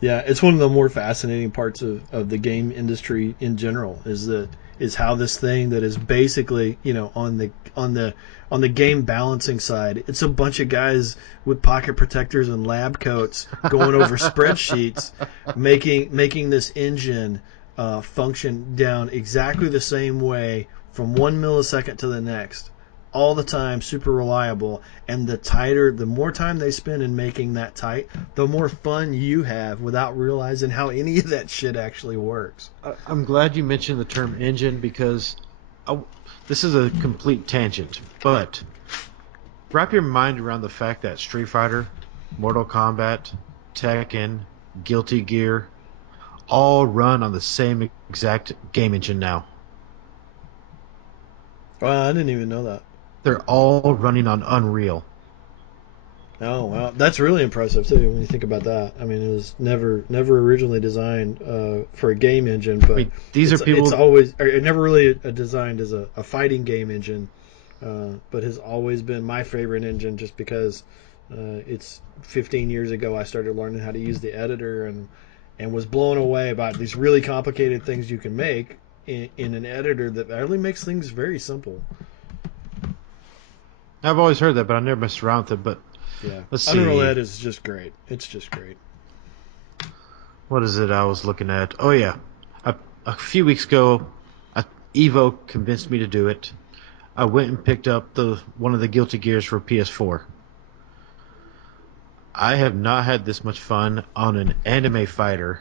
It's one of the more fascinating parts of the game industry in general is how this thing that is basically, on the game balancing side, it's a bunch of guys with pocket protectors and lab coats going over spreadsheets, making this engine function down exactly the same way from 1 millisecond to the next, all the time, super reliable. And the more time they spend in making that tight, the more fun you have without realizing how any of that shit actually works. I'm glad you mentioned the term engine because this is a complete tangent, but wrap your mind around the fact that Street Fighter, Mortal Kombat, Tekken, Guilty Gear all run on the same exact game engine now. Well, I didn't even know that. They're all running on Unreal. Oh, wow. That's really impressive, too, when you think about that. I mean, it was never originally designed for a game engine, but these are people... It's always... It never really designed as a fighting game engine, but has always been my favorite engine just because it's 15 years ago I started learning how to use the editor and was blown away about these really complicated things you can make in an editor that really makes things very simple. I've always heard that, but I never messed around with it. But Yeah, let's see. Unreal Ed is just great. It's just great. What is it I was looking at? Oh, yeah. A few weeks ago, Evo convinced me to do it. I went and picked up one of the Guilty Gears for PS4. I have not had this much fun on an anime fighter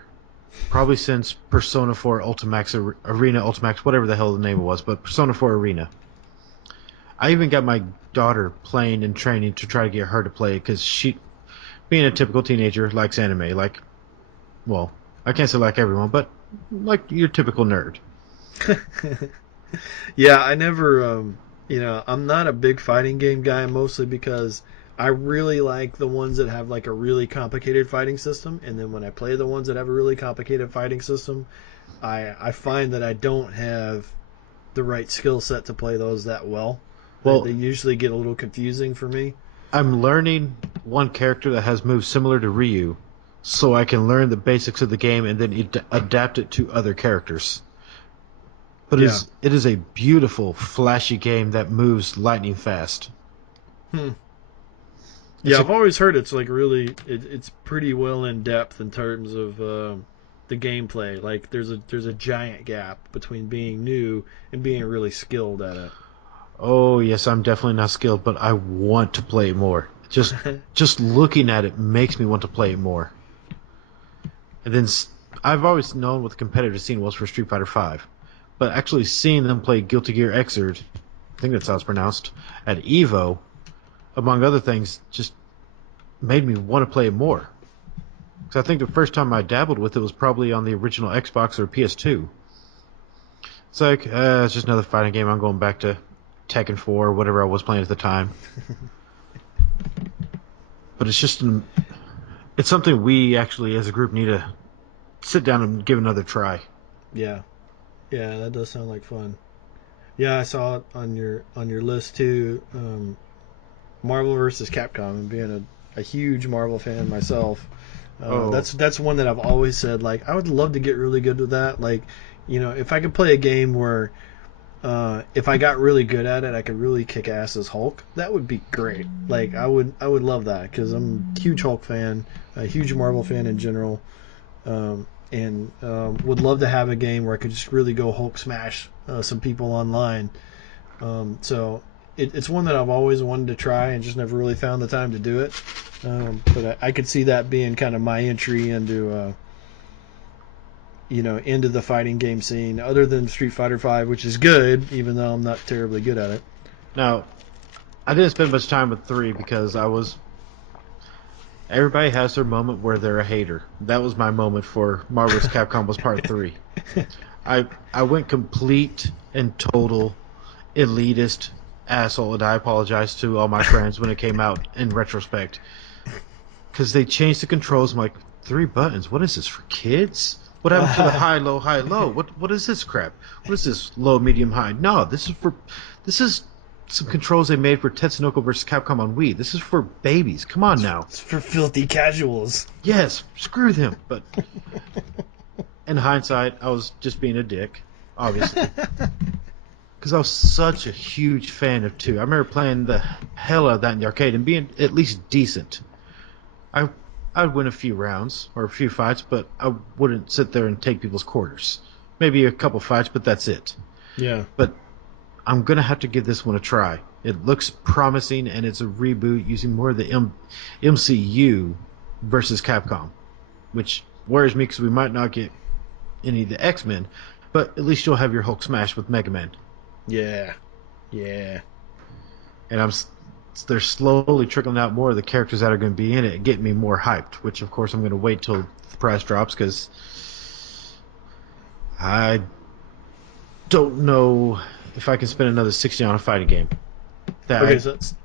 probably since Persona 4 Ultimax Arena Ultimax, whatever the hell the name was, but Persona 4 Arena. I even got my daughter playing and training to try to get her to play it because she, being a typical teenager, likes anime. Well, I can't say like everyone, but like your typical nerd. Yeah, I never, I'm not a big fighting game guy, mostly because I really like the ones that have like a really complicated fighting system, and then when I play the ones that have a really complicated fighting system, I find that I don't have the right skill set to play those that well. Well, They usually get a little confusing for me. I'm learning one character that has moves similar to Ryu, so I can learn the basics of the game and then adapt it to other characters. But Yeah. it is a beautiful, flashy game that moves lightning fast. Yeah, I've always heard it's like really, it's pretty well in depth in terms of the gameplay. Like there's a giant gap between being new and being really skilled at it. Oh yes, I'm definitely not skilled, but I want to play it more. Just looking at it makes me want to play it more. And then I've always known what the competitive scene was for Street Fighter V, but actually seeing them play Guilty Gear Xrd, I think that's how it's pronounced, at Evo, among other things, just made me want to play it more. Because I think the first time I dabbled with it was probably on the original Xbox or PS2. It's like, it's just another fighting game. I'm going back to Tekken 4 or whatever I was playing at the time. But it's just it's something we actually as a group need to sit down and give another try. Yeah, that does sound like fun. Yeah, I saw it on your list too. Marvel vs. Capcom, and being a huge Marvel fan myself, that's one that I've always said like I would love to get really good with that. Like, if I could play a game where if I got really good at it, I could really kick ass as Hulk. That would be great. Like I would love that because I'm a huge Hulk fan, a huge Marvel fan in general, and would love to have a game where I could just really go Hulk smash some people online. So it's one that I've always wanted to try and just never really found the time to do it. But I could see that being kind of my entry into into the fighting game scene, other than Street Fighter V, which is good, even though I'm not terribly good at it. Now, I didn't spend much time with 3 because everybody has their moment where they're a hater. That was my moment for Marvel vs. Capcom was part 3. I went complete and total elitist asshole, and I apologize to all my friends when it came out in retrospect. Because they changed the controls. I'm like, 3 buttons? What is this, for kids? What happened to the high, low? What is this crap? What is this low, medium, high? No, this is some controls they made for Tetsunoko vs. Capcom on Wii. This is for babies. Come on now. It's for filthy casuals. Yes, screw them. But in hindsight, I was just being a dick, obviously. Because I was such a huge fan of 2. I remember playing the hell out of that in the arcade and being at least decent. I'd win a few rounds or a few fights, but I wouldn't sit there and take people's quarters. Maybe a couple fights, but that's it. Yeah. But I'm going to have to give this one a try. It looks promising, and it's a reboot using more of the MCU versus Capcom, which worries me because we might not get any of the X-Men, but at least you'll have your Hulk smash with Mega Man. Yeah. And they're slowly trickling out more of the characters that are going to be in it, getting me more hyped, which of course I'm going to wait till the price drops because I don't know if I can spend another $60 on a fighting game.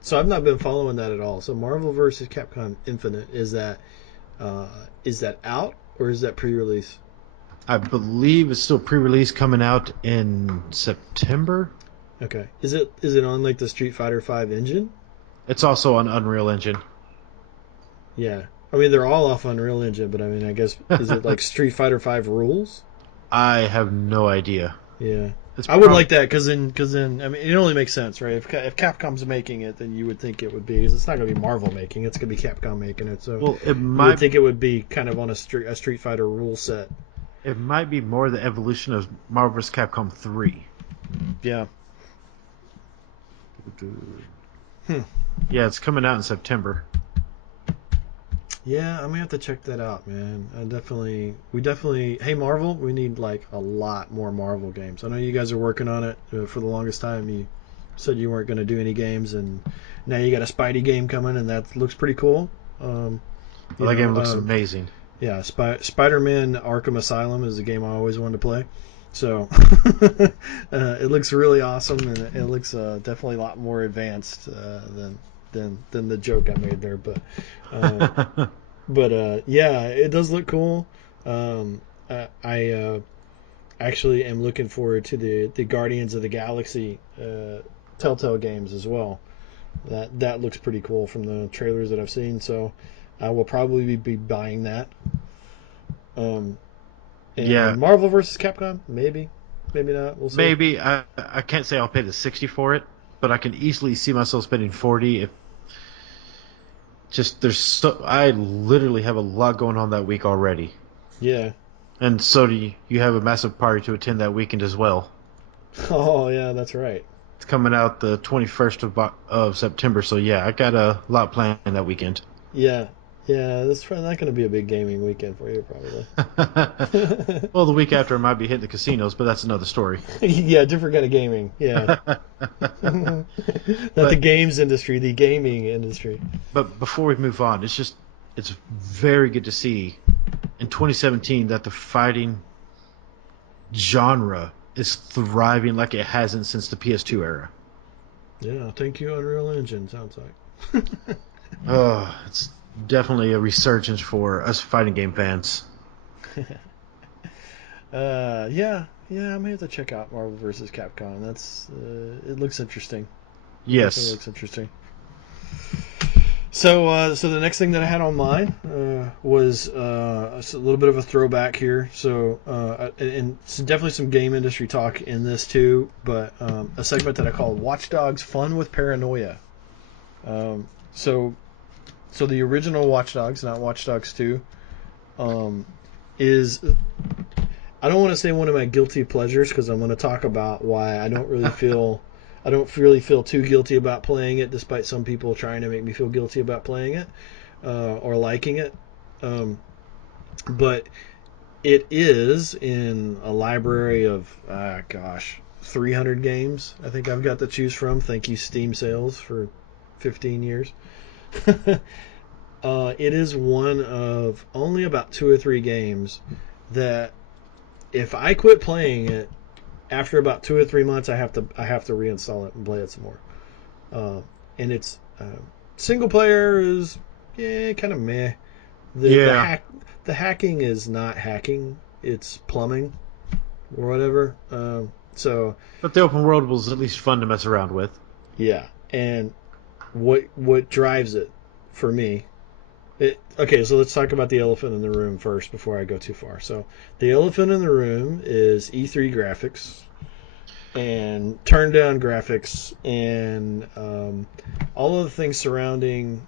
So I've not been following that at all. So Marvel vs. Capcom Infinite, is that out or is that pre-release? I believe it's still pre-release, coming out in September. Okay. Is it on like the Street Fighter 5 engine? It's also on Unreal Engine. Yeah. I mean, they're all off Unreal Engine, but I mean, I guess is it like Street Fighter 5 rules? I have no idea. Yeah. It's I would like that because then I mean it only makes sense, right? If Capcom's making it, then you would think it would be. 'Cause it's not going to be Marvel making it; it's going to be Capcom making it. So well, it you would think might it would be kind of on a Street Fighter rule set. be more the evolution of Marvel vs. Capcom 3. Yeah. Hmm. Yeah, it's coming out in September. Yeah, I'm gonna have to check that out, man. We definitely. Hey, Marvel, we need like a lot more Marvel games. I know you guys are working on it for the longest time. You said you weren't gonna do any games, and now you got a Spidey game coming, and that looks pretty cool. Well, that game looks amazing. Yeah, Spider-Man Arkham Asylum is a game I always wanted to play. So it looks really awesome, and it looks definitely a lot more advanced than the joke I made there. But yeah, it does look cool. I actually am looking forward to the Guardians of the Galaxy Telltale games as well. That looks pretty cool from the trailers that I've seen. So I will probably be buying that. And Yeah. Marvel vs. Capcom, maybe not. We'll see. Maybe. I can't say I'll pay the $60 for it, but I can easily see myself spending $40 if I literally have a lot going on that week already. Yeah. And so do you. You have a massive party to attend that weekend as well. Oh yeah, that's right. It's coming out the 21st of September, so yeah, I got a lot planned that weekend. Yeah. That's probably not going to be a big gaming weekend for you, probably. Well, the week after I might be hitting the casinos, but that's another story. Yeah, different kind of gaming. Yeah. Not the games industry, the gaming industry. But before we move on, it's very good to see in 2017 that the fighting genre is thriving like it hasn't since the PS2 era. Yeah, thank you, Unreal Engine, sounds like. It's definitely a resurgence for us fighting game fans. Yeah, I'm gonna have to check out Marvel vs. Capcom. That's it looks interesting. Yes. It looks interesting. So the next thing that I had on mine was a little bit of a throwback here. So and definitely some game industry talk in this too, but a segment that I call Watch Dogs Fun with Paranoia. So the original Watch Dogs, not Watch Dogs 2, is, I don't want to say one of my guilty pleasures because I'm going to talk about why I don't really feel too guilty about playing it, despite some people trying to make me feel guilty about playing it or liking it. But it is in a library of 300 games. I think I've got to choose from. Thank you, Steam sales, for 15 years. It is one of only about 2 or 3 games that if I quit playing it after about 2 or 3 months, I have to reinstall it and play it some more. And it's single player is kind of meh. The hacking is not hacking; it's plumbing or whatever. But the open world was at least fun to mess around with. Yeah, and what drives it for me? Okay, so let's talk about the elephant in the room first before I go too far. So the elephant in the room is E3 graphics and turned down graphics and all of the things surrounding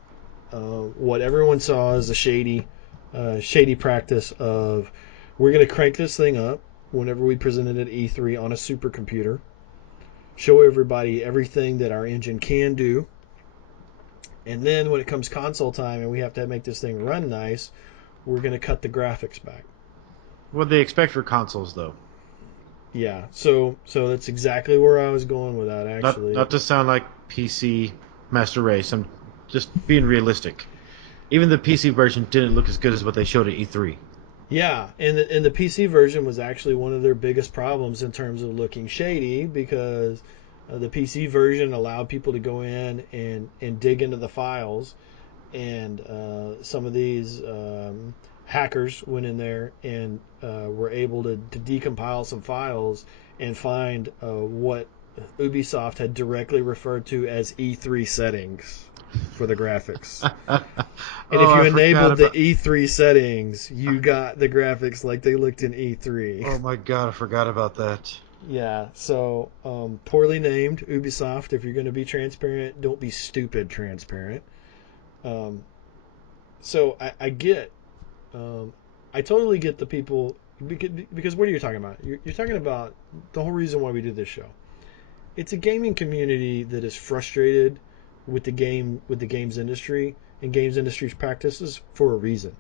what everyone saw as a shady practice of we're going to crank this thing up whenever we presented at E3 on a supercomputer, show everybody everything that our engine can do. And then when it comes console time and we have to make this thing run nice, we're going to cut the graphics back. What they expect for consoles, though. Yeah, so that's exactly where I was going with that, actually. Not to sound like PC Master Race. I'm just being realistic. Even the PC version didn't look as good as what they showed at E3. Yeah, and the PC version was actually one of their biggest problems in terms of looking shady because the PC version allowed people to go in and dig into the files, and some of these hackers went in there and were able to decompile some files and find what Ubisoft had directly referred to as E3 settings for the graphics. And if you enabled the E3 settings, you got the graphics like they looked in E3. Oh my god, I forgot about that. Yeah, so poorly named Ubisoft. If you're going to be transparent, don't be stupid transparent. So I get, I totally get the people, because what are you talking about? You're talking about the whole reason why we do this show. It's a gaming community that is frustrated with the games industry and games industry's practices for a reason.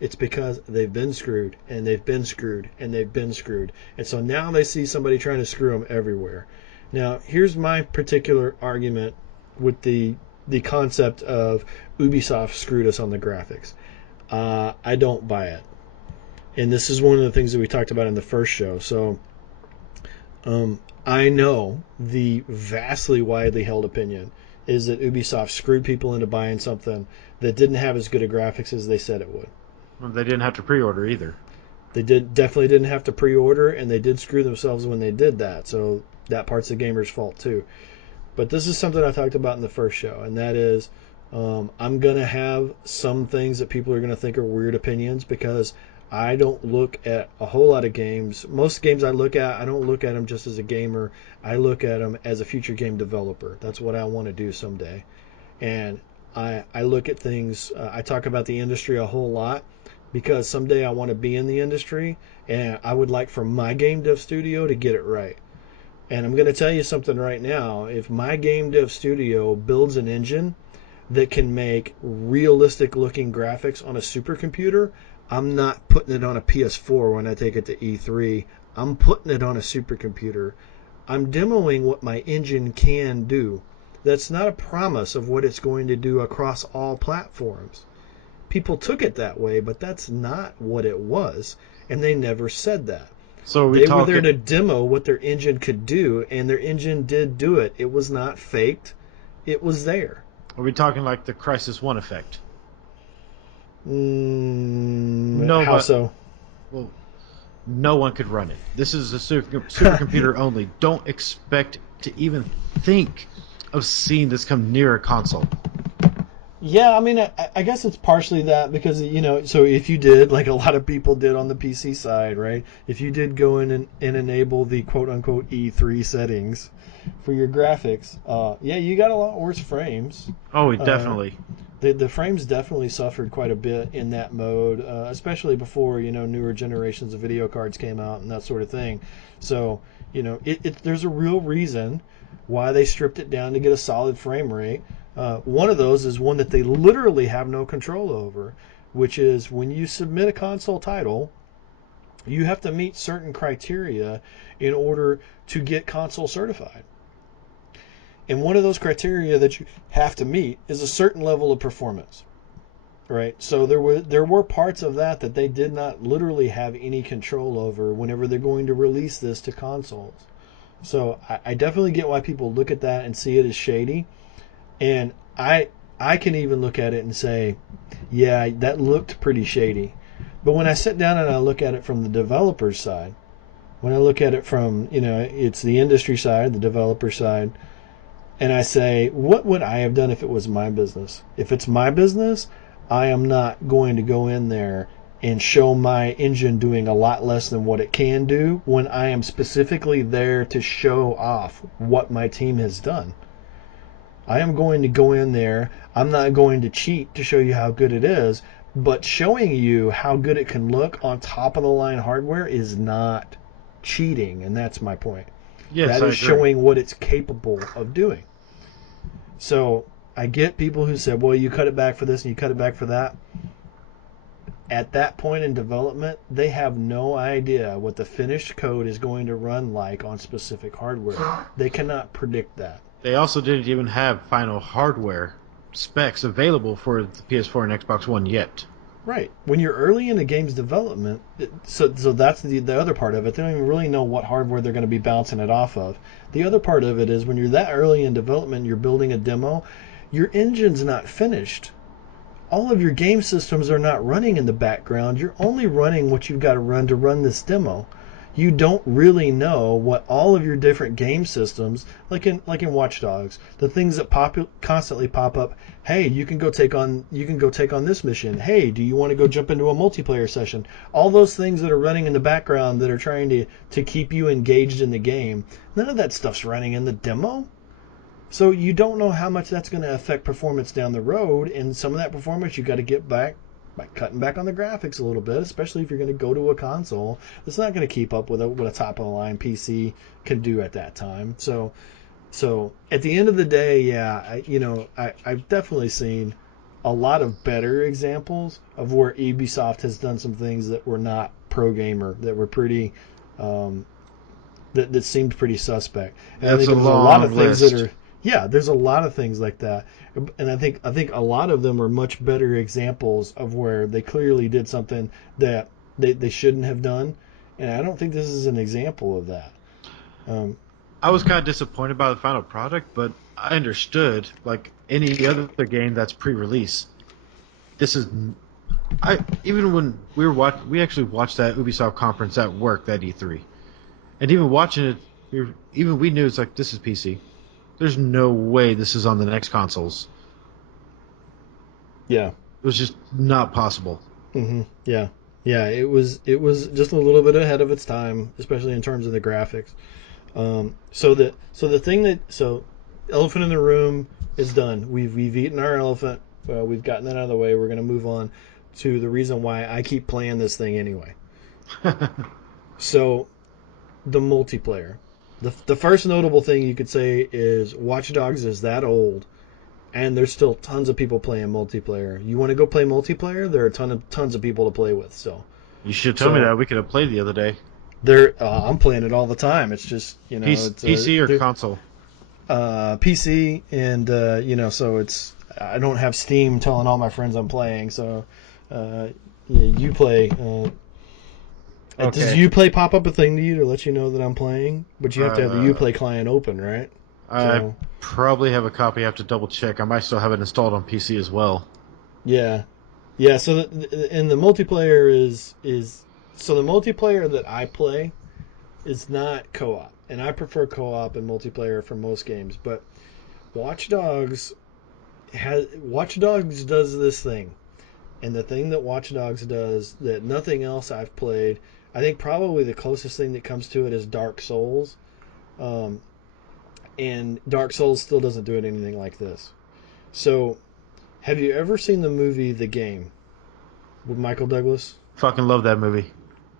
It's because they've been screwed, and they've been screwed, and they've been screwed. And so now they see somebody trying to screw them everywhere. Now, here's my particular argument with the concept of Ubisoft screwed us on the graphics. I don't buy it. And this is one of the things that we talked about in the first show. So I know the vastly widely held opinion is that Ubisoft screwed people into buying something that didn't have as good a graphics as they said it would. Well, they didn't have to pre-order either. They definitely didn't have to pre-order, and they did screw themselves when they did that. So that part's the gamer's fault too. But this is something I talked about in the first show, and that is I'm going to have some things that people are going to think are weird opinions because I don't look at a whole lot of games. Most games I look at, I don't look at them just as a gamer. I look at them as a future game developer. That's what I want to do someday. And I look at things, I talk about the industry a whole lot because someday I want to be in the industry, and I would like for my game dev studio to get it right. And I'm going to tell you something right now. If my game dev studio builds an engine that can make realistic looking graphics on a supercomputer, I'm not putting it on a PS4 when I take it to E3. I'm putting it on a supercomputer. I'm demoing what my engine can do. That's not a promise of what it's going to do across all platforms. People took it that way, but that's not what it was, and they never said that. So they were there to demo what their engine could do, and their engine did do it. It was not faked. It was there. Are we talking like the Crisis 1 effect? No, how so? Well, no one could run it. This is a supercomputer only. Don't expect to even think of seeing this come near a console. Yeah, I mean, I guess it's partially that because, so if you did, like a lot of people did on the PC side, right? If you did go in and enable the quote-unquote E3 settings for your graphics, yeah, you got a lot worse frames. Oh, definitely. The frames definitely suffered quite a bit in that mode, especially before, newer generations of video cards came out and that sort of thing. So, there's a real reason why they stripped it down to get a solid frame rate. One of those is one that they literally have no control over, which is when you submit a console title, you have to meet certain criteria in order to get console certified. And one of those criteria that you have to meet is a certain level of performance, right? So there were parts of that they did not literally have any control over whenever they're going to release this to consoles. So I definitely get why people look at that and see it as shady. And I can even look at it and say, yeah, that looked pretty shady. But when I sit down and I look at it from the developer's side, when I look at it from, it's the industry side, the developer side, and I say, what would I have done if it was my business? If it's my business, I am not going to go in there and show my engine doing a lot less than what it can do when I am specifically there to show off what my team has done. I am going to go in there. I'm not going to cheat to show you how good it is, but showing you how good it can look on top of the line hardware is not cheating, and that's my point. Yes, that is showing what it's capable of doing. So I get people who said, well, you cut it back for this and you cut it back for that. At that point in development, they have no idea what the finished code is going to run like on specific hardware. They cannot predict that. They also didn't even have final hardware specs available for the PS4 and Xbox One yet. Right. When you're early in the game's development, so that's the other part of it. They don't even really know what hardware they're going to be bouncing it off of. The other part of it is when you're that early in development, you're building a demo, your engine's not finished. All of your game systems are not running in the background. You're only running what you've got to run this demo. you don't really know what all of your different game systems, like in Watch Dogs, the things that constantly pop up. Hey, you can go take on this mission. Hey, do you want to go jump into a multiplayer session? All those things that are running in the background that are trying to keep you engaged in the game. None of that stuff's running in the demo. So you don't know how much that's going to affect performance down the road, and some of that performance you got to get back by cutting back on the graphics a little bit, especially if you're going to go to a console that's not going to keep up with what a top-of-the-line PC can do at that time. So at the end of the day, yeah, I've definitely seen a lot of better examples of where Ubisoft has done some things that were not pro gamer, that were pretty that seemed pretty suspect. And I That's think a there's a lot of long things list. that are there's a lot of things like that. And I think a lot of them are much better examples of where they clearly did something that they shouldn't have done. And I don't think this is an example of that. I was kind of disappointed by the final product, but I understood, like any other game that's pre-release. This is, even when we actually watched that Ubisoft conference at work, that E3, and even watching it, we knew it's like, this is PC. There's no way this is on the next consoles. Yeah. It was just not possible. Mm-hmm. Yeah. Yeah. It was just a little bit ahead of its time, especially in terms of the graphics. So elephant in the room is done. We've eaten our elephant. We've gotten that out of the way. We're going to move on to the reason why I keep playing this thing anyway. So the multiplayer. The first notable thing you could say is Watch Dogs is that old, and there's still tons of people playing multiplayer. You want to go play multiplayer? There are tons of people to play with still. You should tell me that. We could have played the other day. I'm playing it all the time. It's just it's PC or console. PC, and so it's I don't have Steam telling all my friends I'm playing. So you play. Okay. Does Uplay pop up a thing to you to let you know that I'm playing? But you have to have the Uplay client open, right? I probably have a copy. I have to double check. I might still have it installed on PC as well. Yeah. So and the multiplayer is so the multiplayer that I play is not co-op, and I prefer co-op and multiplayer for most games. But Watch Dogs does this thing, and the thing that Watch Dogs does that nothing else I've played. I think probably the closest thing that comes to it is Dark Souls, and Dark Souls still doesn't do it anything like this. So, have you ever seen the movie The Game with Michael Douglas? Fucking love that movie.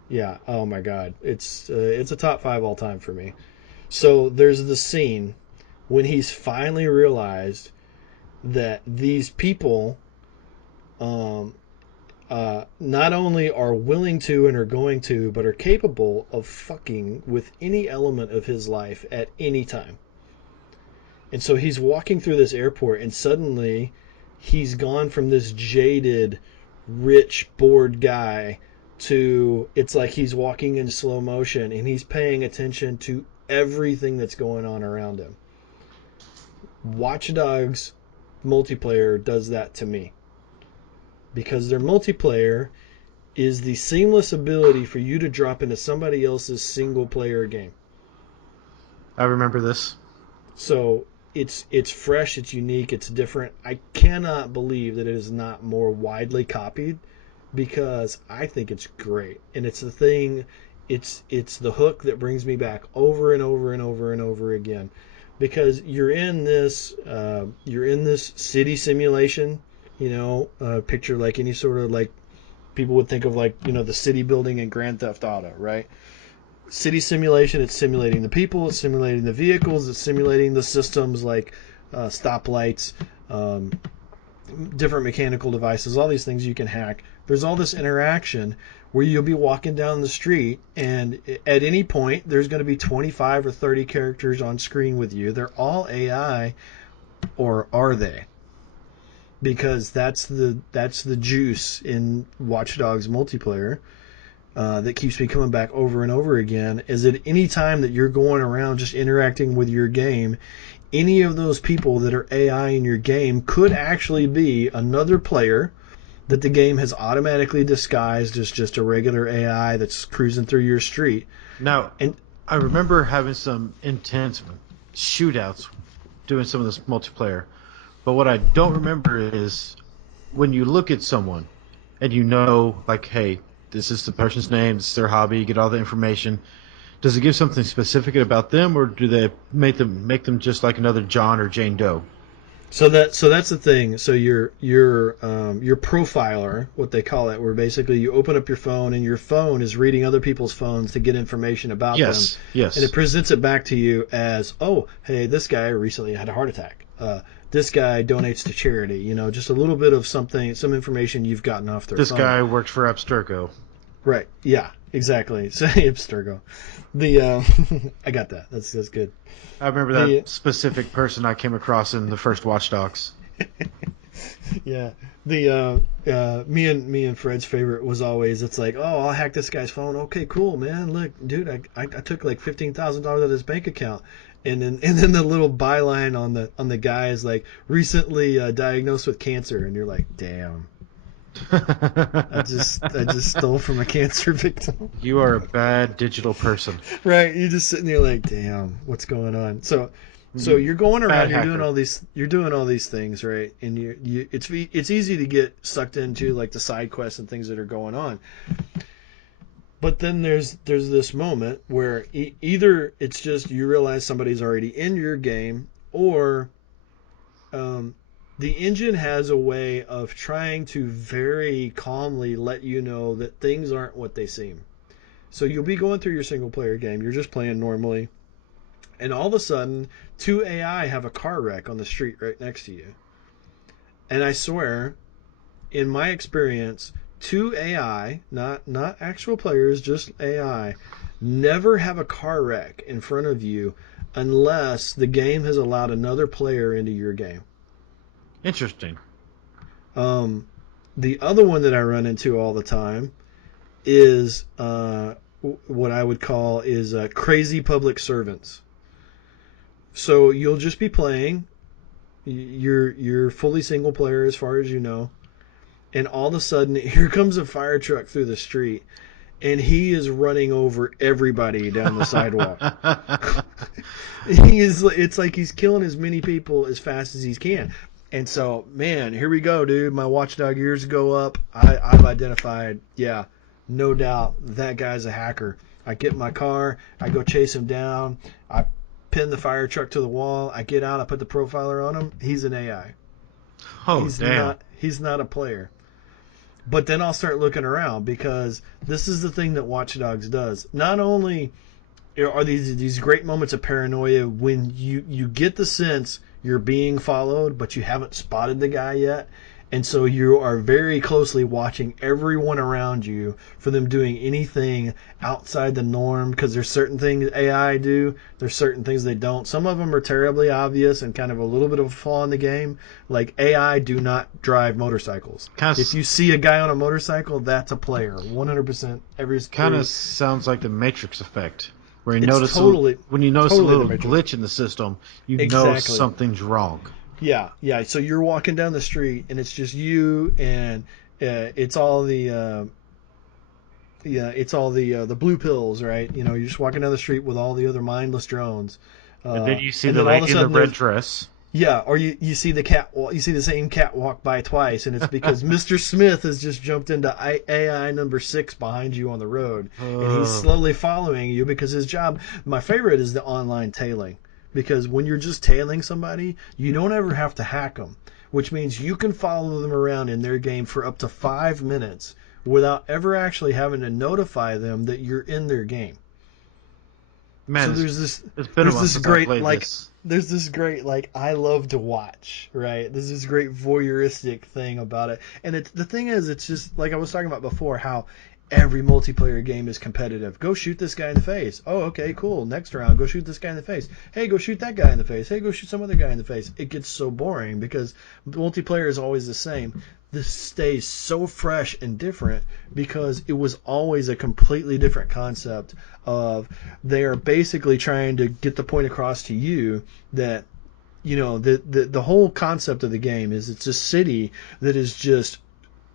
Yeah. Oh my God, it's a top 5 all time for me. So there's the scene when he's finally realized that these people, not only are willing to and are going to, but are capable of fucking with any element of his life at any time. And so he's walking through this airport, and suddenly he's gone from this jaded, rich, bored guy to it's like he's walking in slow motion, and he's paying attention to everything that's going on around him. Watch Dogs multiplayer does that to me, because their multiplayer is the seamless ability for you to drop into somebody else's single player game. I remember this. So it's fresh, it's unique, it's different. I cannot believe that it is not more widely copied, because I think it's great. And it's the thing, it's the hook that brings me back over and over and over and over again. Because you're in this city simulation, picture like any sort of, like, people would think of, like, the city building in Grand Theft Auto, right? City simulation, it's simulating the people, it's simulating the vehicles, it's simulating the systems like stoplights, different mechanical devices, all these things you can hack. There's all this interaction where you'll be walking down the street, and at any point there's going to be 25 or 30 characters on screen with you. They're all AI, or are they? Because that's the juice in Watch Dogs multiplayer. That keeps me coming back over and over again, is that any time that you're going around just interacting with your game, any of those people that are AI in your game could actually be another player that the game has automatically disguised as just a regular AI that's cruising through your street. Now, And I remember having some intense shootouts doing some of this multiplayer, but what I don't remember is when you look at someone and you know, like, hey, this is the person's name, this is their hobby, you get all the information. Does it give something specific about them, or do they make them just like another John or Jane Doe? so that's the thing. So your profiler, what they call it, where basically you open up your phone and your phone is reading other people's phones to get information about them. Yes. And it presents it back to you as, oh, hey, this guy recently had a heart attack. This guy donates to charity. Just a little bit of something, some information you've gotten off their This phone. guy works for Abstergo. Right. Yeah. Exactly. So Abstergo. I got that. That's good. I remember that specific person I came across in the first Watch Dogs. Yeah. Me and Fred's favorite was always, it's like, oh, I'll hack this guy's phone. Okay, cool, man. Look, dude, I took like $15,000 out of his bank account. And then the little byline on the guy is like, recently diagnosed with cancer, and you're like, damn. I just stole from a cancer victim. You are a bad digital person. Right, you're just sitting there like, damn, what's going on? So you're going around, you're doing all these things, right? And it's easy to get sucked into like the side quests and things that are going on. But then there's this moment where either it's just you realize somebody's already in your game, or the engine has a way of trying to very calmly let you know that things aren't what they seem. So you'll be going through your single player game, you're just playing normally, and all of a sudden, two AI have a car wreck on the street right next to you. And I swear, in my experience, two AI, not actual players, just AI, never have a car wreck in front of you unless the game has allowed another player into your game. Interesting. The other one that I run into all the time is what I would call is crazy public servants. So you'll just be playing. You're fully single player as far as you know, and all of a sudden here comes a fire truck through the street, and he is running over everybody down the sidewalk. It's like he's killing as many people as fast as he can. And so, man, here we go, dude. My watchdog years go up. I've identified, yeah, no doubt, that guy's a hacker. I get in my car, I go chase him down, I pin the fire truck to the wall, I get out, I put the profiler on him. He's an AI. Oh, damn. He's not a player. But then I'll start looking around, because this is the thing that Watch Dogs does. Not only are these great moments of paranoia when you get the sense you're being followed, but you haven't spotted the guy yet. And so you are very closely watching everyone around you for them doing anything outside the norm, because there's certain things AI do, there's certain things they don't. Some of them are terribly obvious and kind of a little bit of a flaw in the game. Like, AI do not drive motorcycles. If you see a guy on a motorcycle, that's a player. 100%. Kind of sounds like the Matrix effect. When you It's notice totally- when you notice totally a little the Matrix. glitch in the system, you know Exactly. something's wrong. Yeah. So you're walking down the street, and it's just you, and it's all the blue pills, right? You're just walking down the street with all the other mindless drones. And then you see and the then all of a lady in the sudden red there's- dress. Yeah, or you see you see the same cat walk by twice, and it's because Mr. Smith has just jumped into AI number 6 behind you on the road, and he's slowly following you because his job. My favorite is the online tailing, because when you're just tailing somebody, you don't ever have to hack them, which means you can follow them around in their game for up to 5 minutes without ever actually having to notify them that you're in their game. Man, So there's this great there's this great, like, I love to watch, right? There's this great voyeuristic thing about it. And the thing is, it's just, like I was talking about before, how every multiplayer game is competitive. Go shoot this guy in the face. Oh, okay, cool. Next round, go shoot this guy in the face. Hey, go shoot that guy in the face. Hey, go shoot some other guy in the face. It gets so boring because multiplayer is always the same. This stays so fresh and different because it was always a completely different concept of they are basically trying to get the point across to you that, the whole concept of the game is it's a city that is just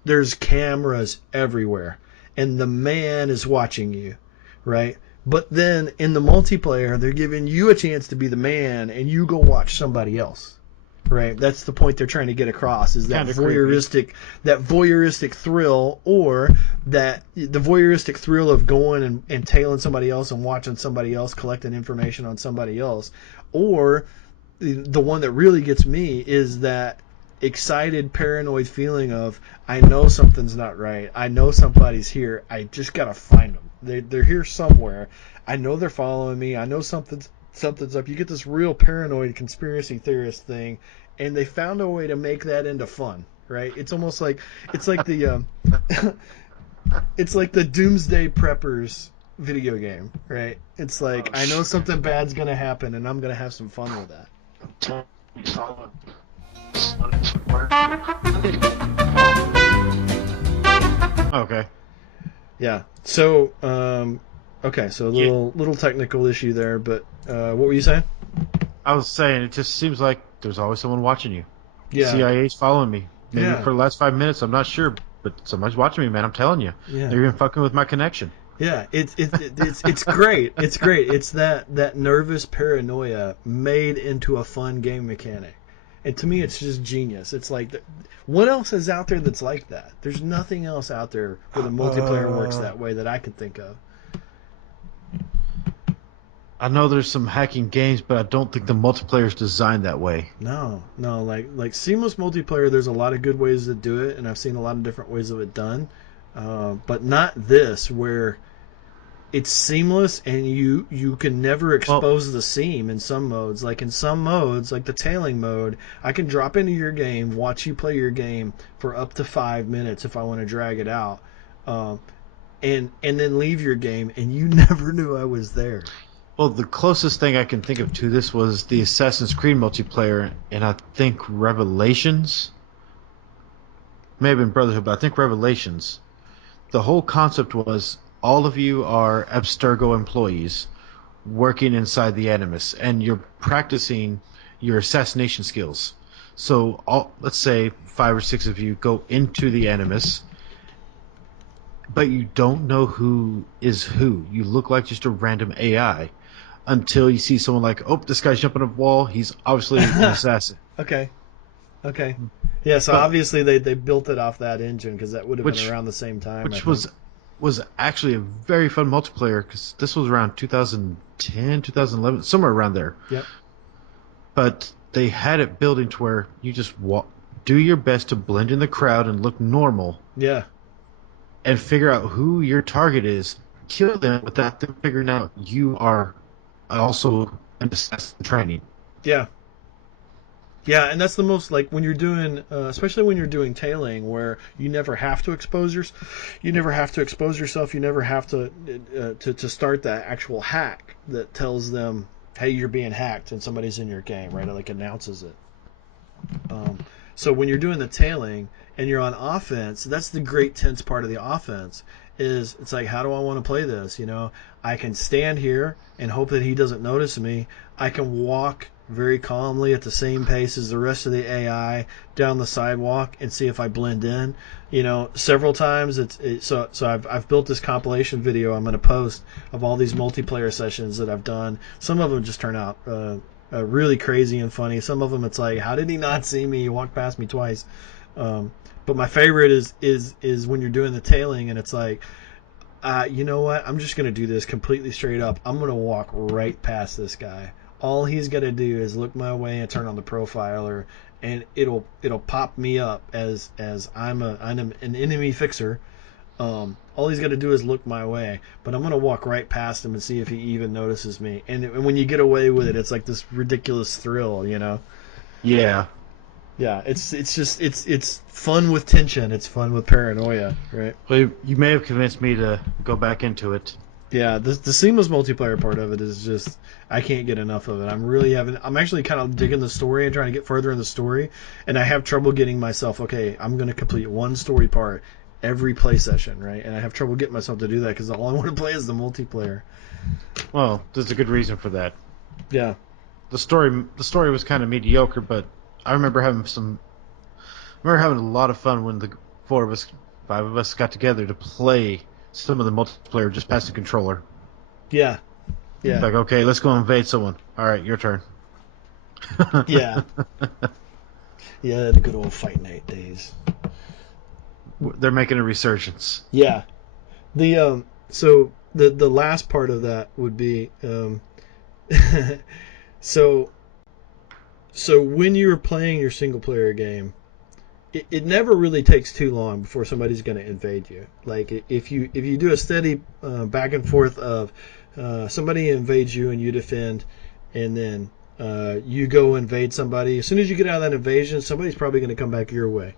there's cameras everywhere, and the man is watching you, right? But then in the multiplayer, they're giving you a chance to be the man, and you go watch somebody else, right? That's the point they're trying to get across, is that voyeuristic thrill, or that the voyeuristic thrill of going and tailing somebody else and watching somebody else, collecting information on somebody else, or the one that really gets me is that excited, paranoid feeling of, I know something's not right. I know somebody's here. I just gotta find them. They're here somewhere. I know they're following me. I know something's up. You get this real paranoid conspiracy theorist thing, and they found a way to make that into fun, right? It's almost like it's like the it's like the Doomsday Preppers video game, right? It's like, I know something bad's gonna happen, and I'm gonna have some fun with that. Okay. Yeah. So, okay. So a little technical issue there, but what were you saying? I was saying, it just seems like there's always someone watching you. Yeah. CIA's following me. Maybe Yeah. for the last 5 minutes, I'm not sure, but somebody's watching me, man. I'm telling you. Yeah. They're even fucking with my connection. Yeah. It's great. It's great. It's that nervous paranoia made into a fun game mechanic. And to me, it's just genius. It's like, what else is out there that's like that? There's nothing else out there where the multiplayer works that way that I could think of. I know there's some hacking games, but I don't think the multiplayer is designed that way. No. Like seamless multiplayer, there's a lot of good ways to do it, and I've seen a lot of different ways of it done. But not this, where it's seamless and you can never expose the seam in some modes. Like in some modes, like the tailing mode, I can drop into your game, watch you play your game for up to 5 minutes if I want to drag it out, and then leave your game, and you never knew I was there. Well, the closest thing I can think of to this was the Assassin's Creed multiplayer, and I think Revelations. May have been Brotherhood, but I think Revelations. The whole concept was, all of you are Abstergo employees working inside the Animus, and you're practicing your assassination skills. So, let's say 5 or 6 of you go into the Animus, but you don't know who is who. You look like just a random AI until you see someone like, oh, this guy's jumping up a wall. He's obviously an assassin. Okay. Yeah, so obviously they built it off that engine, because that would have been around the same time. Which was actually a very fun multiplayer, because this was around 2010, 2011, somewhere around there. Yep. But they had it building to where you just do your best to blend in the crowd and look normal. Yeah. And figure out who your target is, kill them without them figuring out you are also an assassin training. Yeah. Yeah, and that's the most, like, when you're doing, especially when you're doing tailing, where you never have to expose yourself. You never have to start that actual hack that tells them, hey, you're being hacked, and somebody's in your game, right? It, like, announces it. So when you're doing the tailing and you're on offense, that's the great tense part of the offense. Is it's like, how do I want to play this? You know, I can stand here and hope that he doesn't notice me. I can walk very calmly at the same pace as the rest of the AI down the sidewalk and see if I blend in. You know, several times so I've built this compilation video I'm going to post of all these multiplayer sessions that I've done. Some of them just turn out really crazy and funny. Some of them it's like, how did he not see me? He walked past me twice. But my favorite is when you're doing the tailing and it's like, you know what? I'm just going to do this completely straight up. I'm going to walk right past this guy. All he's got to do is look my way and turn on the profiler, and it'll pop me up as I'm an enemy fixer. All he's got to do is look my way, but I'm going to walk right past him and see if he even notices me. And when you get away with it, it's like this ridiculous thrill, you know? Yeah. Yeah, it's fun with tension. It's fun with paranoia, right? Well, you may have convinced me to go back into it. Yeah, the seamless multiplayer part of it is just, I can't get enough of it. I'm actually kind of digging the story and trying to get further in the story, and I have trouble getting myself, okay, I'm going to complete one story part every play session, right? And I have trouble getting myself to do that because all I want to play is the multiplayer. Well, there's a good reason for that. Yeah. The story was kind of mediocre, but I remember having a lot of fun when the five of us got together to play some of the multiplayer just past the controller. Yeah. Yeah. Like, okay, let's go invade someone. All right, your turn. Yeah. Yeah, the good old Fight Night days. They're making a resurgence. Yeah. The so the last part of that would be so when you're playing your single player game, it never really takes too long before somebody's going to invade you. Like if you do a steady back and forth of somebody invades you and you defend, and then you go invade somebody. As soon as you get out of that invasion, somebody's probably going to come back your way.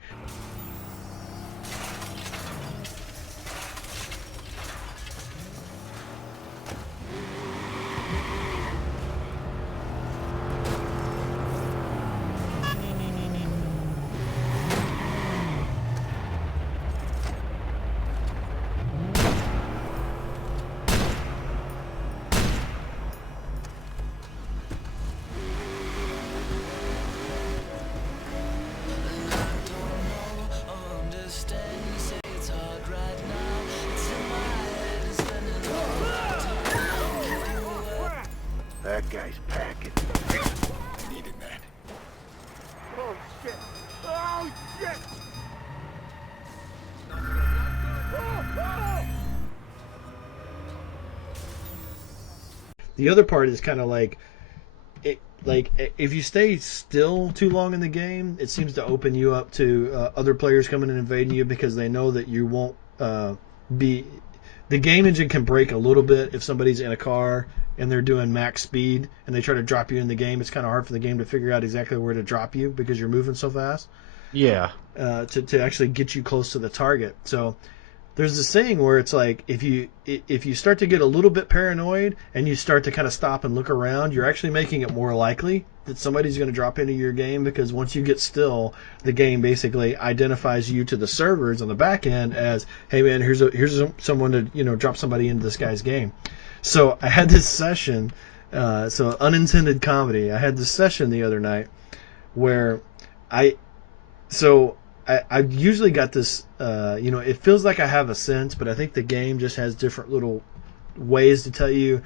That guy's packing. Needed that. Oh, shit! Oh, shit! The other part is kind of like if you stay still too long in the game, it seems to open you up to other players coming and invading you because they know that you won't be. The game engine can break a little bit if somebody's in a car and they're doing max speed and they try to drop you in the game. It's kind of hard for the game to figure out exactly where to drop you because you're moving so fast. Yeah. To actually get you close to the target. So there's this saying where it's like if you start to get a little bit paranoid and you start to kind of stop and look around, you're actually making it more likely that somebody's going to drop into your game, because once you get still, the game basically identifies you to the servers on the back end as, hey man, here's someone to drop somebody into this guy's game. So I had this session, so unintended comedy. I had this session the other night where I usually got this, it feels like I have a sense, but I think the game just has different little ways to tell you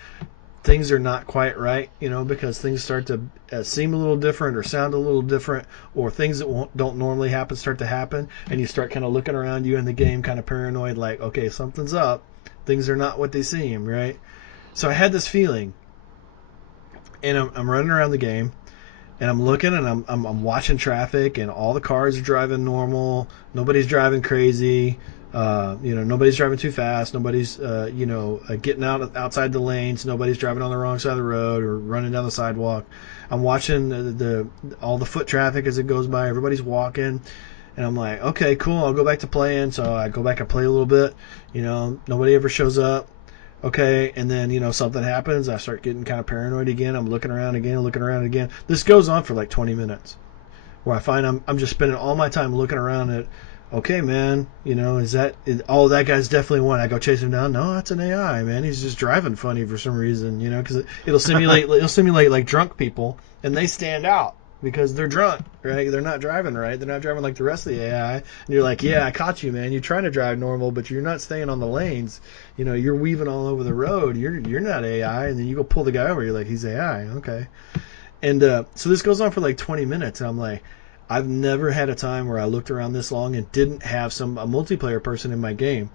things are not quite right, because things start to seem a little different or sound a little different, or things that don't normally happen start to happen, and you start kind of looking around you in the game kind of paranoid, like, okay, something's up. Things are not what they seem, right? So I had this feeling, and I'm running around the game, and I'm looking, and I'm watching traffic, and all the cars are driving normal. Nobody's driving crazy. Nobody's driving too fast. Nobody's getting outside the lanes. Nobody's driving on the wrong side of the road or running down the sidewalk. I'm watching all the foot traffic as it goes by. Everybody's walking, and I'm like, okay, cool. I'll go back to playing. So I go back and play a little bit. Nobody ever shows up. Okay, and then, something happens. I start getting kind of paranoid again. I'm looking around again. This goes on for like 20 minutes, where I find I'm just spending all my time looking around at, okay, man, that guy's definitely one. I go chase him down. No, that's an AI, man. He's just driving funny for some reason, because it'll simulate like drunk people, and they stand out because they're drunk, right? They're not driving right. They're not driving like the rest of the AI. And you're like, yeah, I caught you, man. You're trying to drive normal, but you're not staying on the lanes. You're weaving all over the road. You're not AI. And then you go pull the guy over. You're like, he's AI. Okay. And so this goes on for like 20 minutes. And I'm like, I've never had a time where I looked around this long and didn't have a multiplayer person in my game.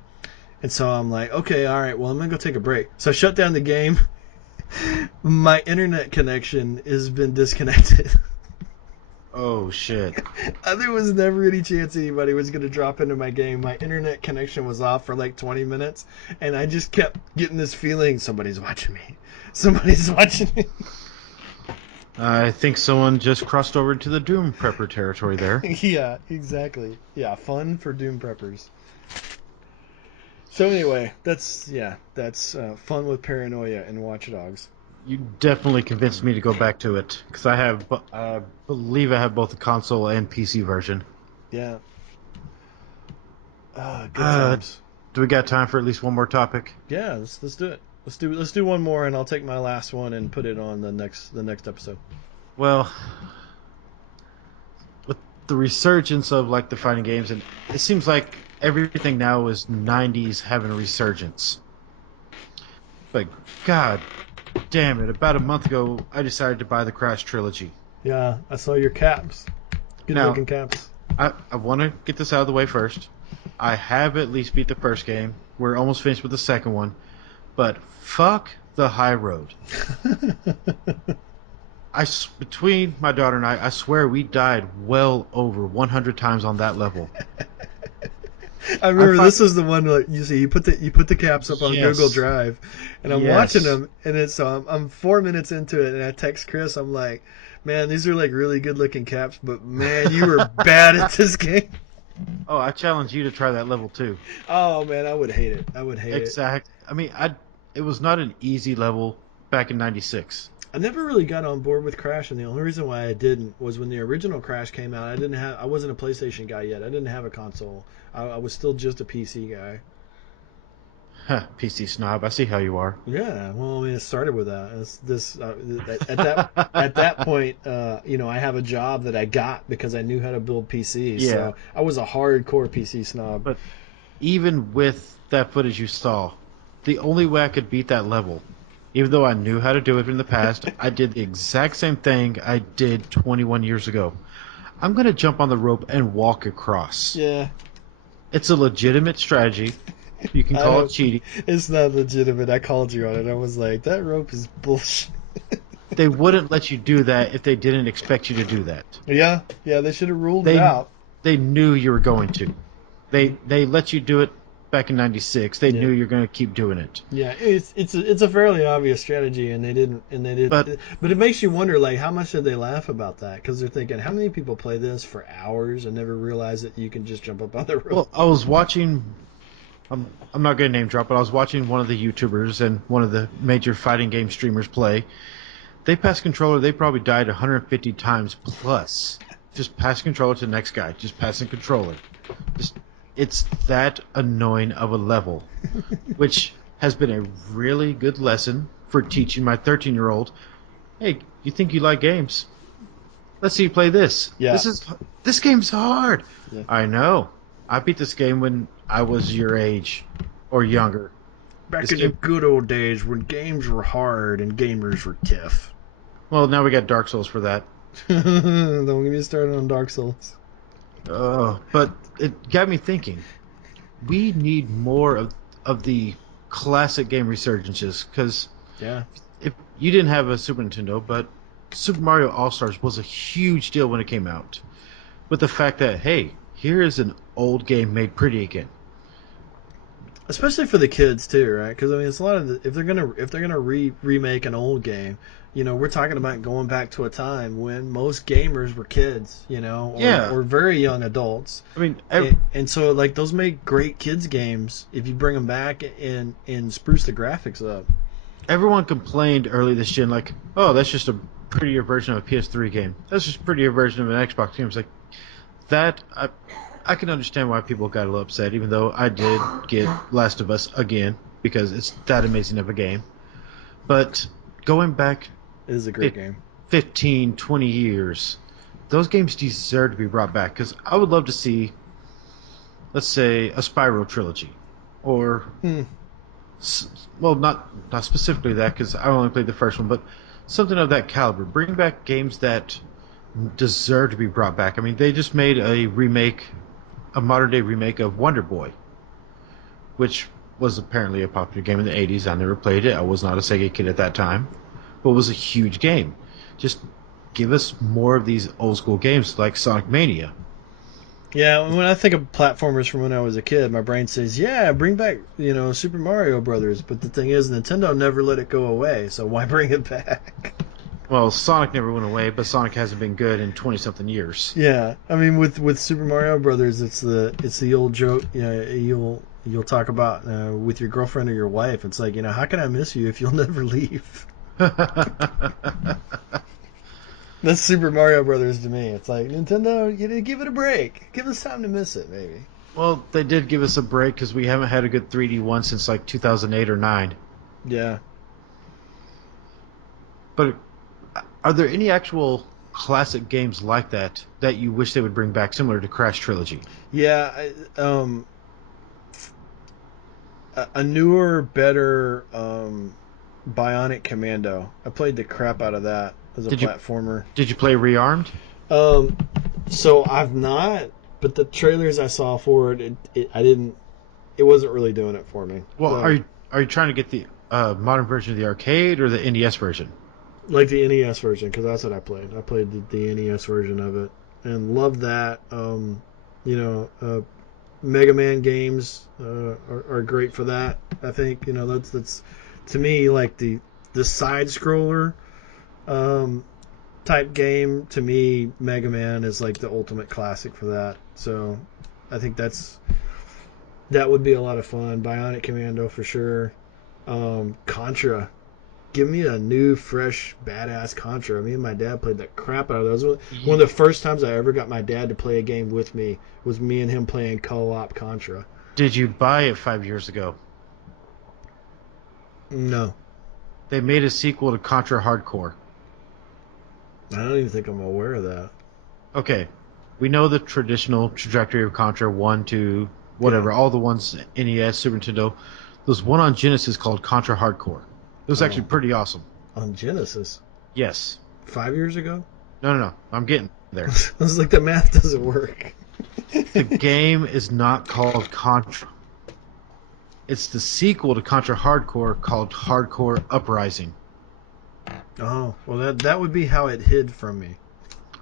And so I'm like, okay, all right, well, I'm going to go take a break. So I shut down the game. My internet connection has been disconnected. Oh, shit. There was never any chance anybody was going to drop into my game. My internet connection was off for like 20 minutes, and I just kept getting this feeling, somebody's watching me. Somebody's watching me. I think someone just crossed over to the Doom Prepper territory there. Yeah, exactly. Yeah, fun for Doom Preppers. So anyway, that's fun with paranoia and Watch Dogs. You definitely convinced me to go back to it, because I believe I have both the console and PC version. Yeah. Good times. Do we got time for at least one more topic? Yeah, let's do it. Let's do one more, and I'll take my last one and put it on the next episode. Well, the resurgence of like the fighting games, and it seems like everything now is 90s having a resurgence. But God damn it, about a month ago, I decided to buy the Crash trilogy. Yeah, I saw your caps. Good Now, looking caps. I want to get this out of the way first. I have at least beat the first game. We're almost finished with the second one. But fuck the high road. Between my daughter and I swear we died well over 100 times on that level. I remember this was the one like you see you put the caps up on Yes. Google Drive, and I'm Yes. watching them, and it's I'm 4 minutes into it, and I text Chris, I'm like, man, these are like really good looking caps, but man, you were bad at this game. Oh, I challenge you to try that level too. Oh man, I would hate it. I would hate it. Exact. I mean, it was not an easy level back in '96. I never really got on board with Crash, and the only reason why I didn't was when the original Crash came out. I wasn't a PlayStation guy yet. I didn't have a console. I was still just a PC guy. Huh, PC snob. I see how you are. Yeah, well, I mean, it started with that. At that point, I have a job that I got because I knew how to build PCs. Yeah. So I was a hardcore PC snob. But even with that footage you saw, the only way I could beat that level, even though I knew how to do it in the past, I did the exact same thing I did 21 years ago. I'm going to jump on the rope and walk across. Yeah. It's a legitimate strategy. You can call it cheating. It's not legitimate. I called you on it. I was like, that rope is bullshit. They wouldn't let you do that if they didn't expect you to do that. Yeah, they should have ruled it out. They knew you were going to. They let you do it back in '96. They knew you're going to keep doing it. Yeah, it's a fairly obvious strategy, and they did. But it makes you wonder, like, how much did they laugh about that? Because they're thinking, how many people play this for hours and never realize that you can just jump up on the rope? Well, I was watching. I'm not going to name drop, but I was watching one of the YouTubers and one of the major fighting game streamers play. They passed controller. They probably died 150 times plus. Just pass controller to the next guy. Just passing controller. It's that annoying of a level, which has been a really good lesson for teaching my 13-year-old. Hey, you think you like games? Let's see you play this. Yeah. This game's hard. Yeah. I know. I beat this game when I was your age or younger. Back in the good old days when games were hard and gamers were tough. Well, now we got Dark Souls for that. Don't get me started on Dark Souls. But it got me thinking. We need more of the classic game resurgences, because if you didn't have a Super Nintendo, but Super Mario All-Stars was a huge deal when it came out. With the fact that, hey, here is an old game made pretty again. Especially for the kids too, right? Because I mean, it's a lot of if they're gonna remake an old game, we're talking about going back to a time when most gamers were kids, or very young adults. I mean, and so like those make great kids games if you bring them back and spruce the graphics up. Everyone complained early this gen, like, oh, that's just a prettier version of a PS3 game. That's just a prettier version of an Xbox game. It's like that. I can understand why people got a little upset, even though I did get Last of Us again because it's that amazing of a game. But going back, it is a great game. 15, 20 years, those games deserve to be brought back, because I would love to see, let's say, a Spyro trilogy, or well, not specifically that, because I only played the first one, but something of that caliber. Bring back games that deserve to be brought back. I mean, they just made a modern day remake of Wonder Boy, which was apparently a popular game in the 80s. I never played it. I was not a Sega kid at that time, but it was a huge game. Just give us more of these old school games like Sonic Mania. Yeah, when I think of platformers from when I was a kid, my brain says, yeah, bring back, Super Mario Brothers. But the thing is, Nintendo never let it go away, so why bring it back? Well, Sonic never went away, but Sonic hasn't been good in 20-something years. Yeah, I mean, with Super Mario Brothers, it's the old joke. You'll talk about with your girlfriend or your wife. It's like, how can I miss you if you'll never leave? That's Super Mario Brothers to me. It's like, Nintendo, give it a break. Give us time to miss it, maybe. Well, they did give us a break because we haven't had a good 3D one since like 2008 or 9. Yeah. But are there any actual classic games like that you wish they would bring back, similar to Crash Trilogy? Yeah, a newer, better Bionic Commando. I played the crap out of that as a platformer. Did you play Rearmed? So I've not, but the trailers I saw for it, it wasn't really doing it for me. Well, So, are you trying to get the modern version of the arcade or the NES version? like the NES version, because that's what I played. I played the NES version of it and loved that. Mega Man games are great for that. I think that's to me like the side scroller type game. To me, Mega Man is like the ultimate classic for that. So I think that would be a lot of fun. Bionic Commando for sure. Contra. Give me a new, fresh, badass Contra. Me and my dad played the crap out of those. One of the first times I ever got my dad to play a game with me was me and him playing co-op Contra. Did you buy it 5 years ago? No. They made a sequel to Contra Hardcore. I don't even think I'm aware of that. Okay. We know the traditional trajectory of Contra, 1, 2, whatever, all the ones, NES, Super Nintendo. There's one on Genesis called Contra Hardcore. It was actually pretty awesome. On Genesis? Yes. 5 years ago? No. I'm getting there. I was like, the math doesn't work. The game is not called Contra. It's the sequel to Contra Hardcore called Hardcore Uprising. Oh, well, that would be how it hid from me.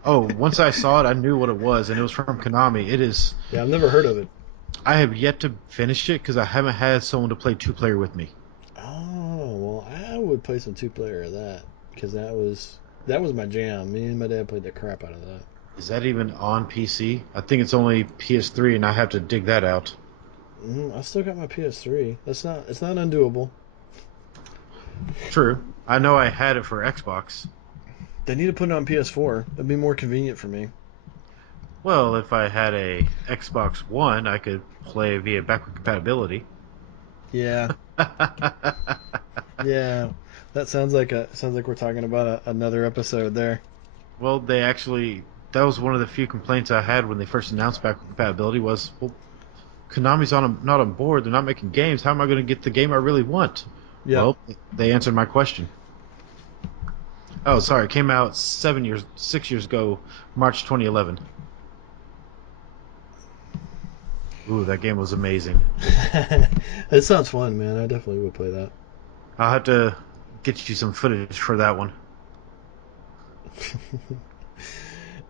Oh, once I saw it, I knew what it was, and it was from Konami. It is... Yeah, I've never heard of it. I have yet to finish it because I haven't had someone to play two-player with me. Oh, well, I would play some two-player of that because that was my jam. Me and my dad played the crap out of that. Is that even on PC? I think it's only PS3, and I have to dig that out. I still got my PS3. It's not undoable. True. I know I had it for Xbox. They need to put it on PS4. That'd be more convenient for me. Well, if I had a Xbox One, I could play via backward compatibility. Yeah. Yeah. That sounds like we're talking about another episode there. Well, that was one of the few complaints I had when they first announced backward compatibility was, well, Konami's not on board. They're not making games. How am I going to get the game I really want? Yeah. Well, they answered my question. Oh, sorry. It came out 6 years ago, March 2011. Ooh, that game was amazing. It sounds fun, man. I definitely would play that. I'll have to get you some footage for that one.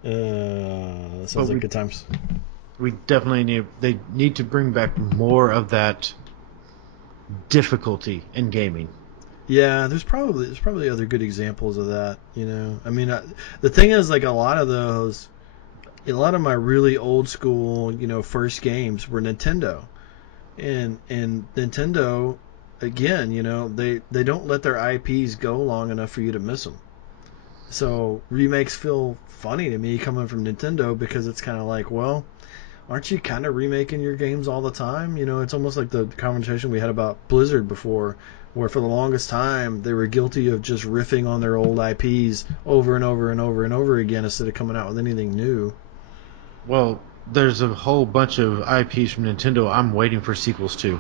That sounds like good times. We definitely need to bring back more of that difficulty in gaming. Yeah, there's probably other good examples of that. I mean, the thing is, like a lot of my really old school, first games were Nintendo, and Nintendo, again, they don't let their IPs go long enough for you to miss them. So remakes feel funny to me coming from Nintendo because it's kind of like, well, aren't you kind of remaking your games all the time? It's almost like the conversation we had about Blizzard before, where for the longest time they were guilty of just riffing on their old IPs over and over and over and over again instead of coming out with anything new. Well, there's a whole bunch of IPs from Nintendo I'm waiting for sequels to.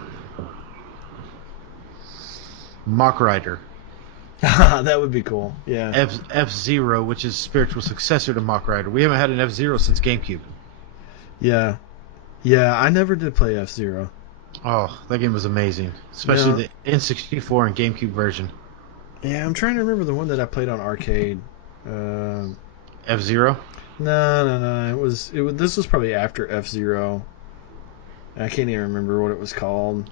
Mach Rider. That would be cool. Yeah. F-Zero, which is spiritual successor to Mach Rider. We haven't had an F-Zero since GameCube. Yeah. Yeah, I never did play F-Zero. Oh, that game was amazing. Especially the N64 and GameCube version. Yeah, I'm trying to remember the one that I played on arcade. F-Zero? No. This was probably after F-Zero. I can't even remember what it was called.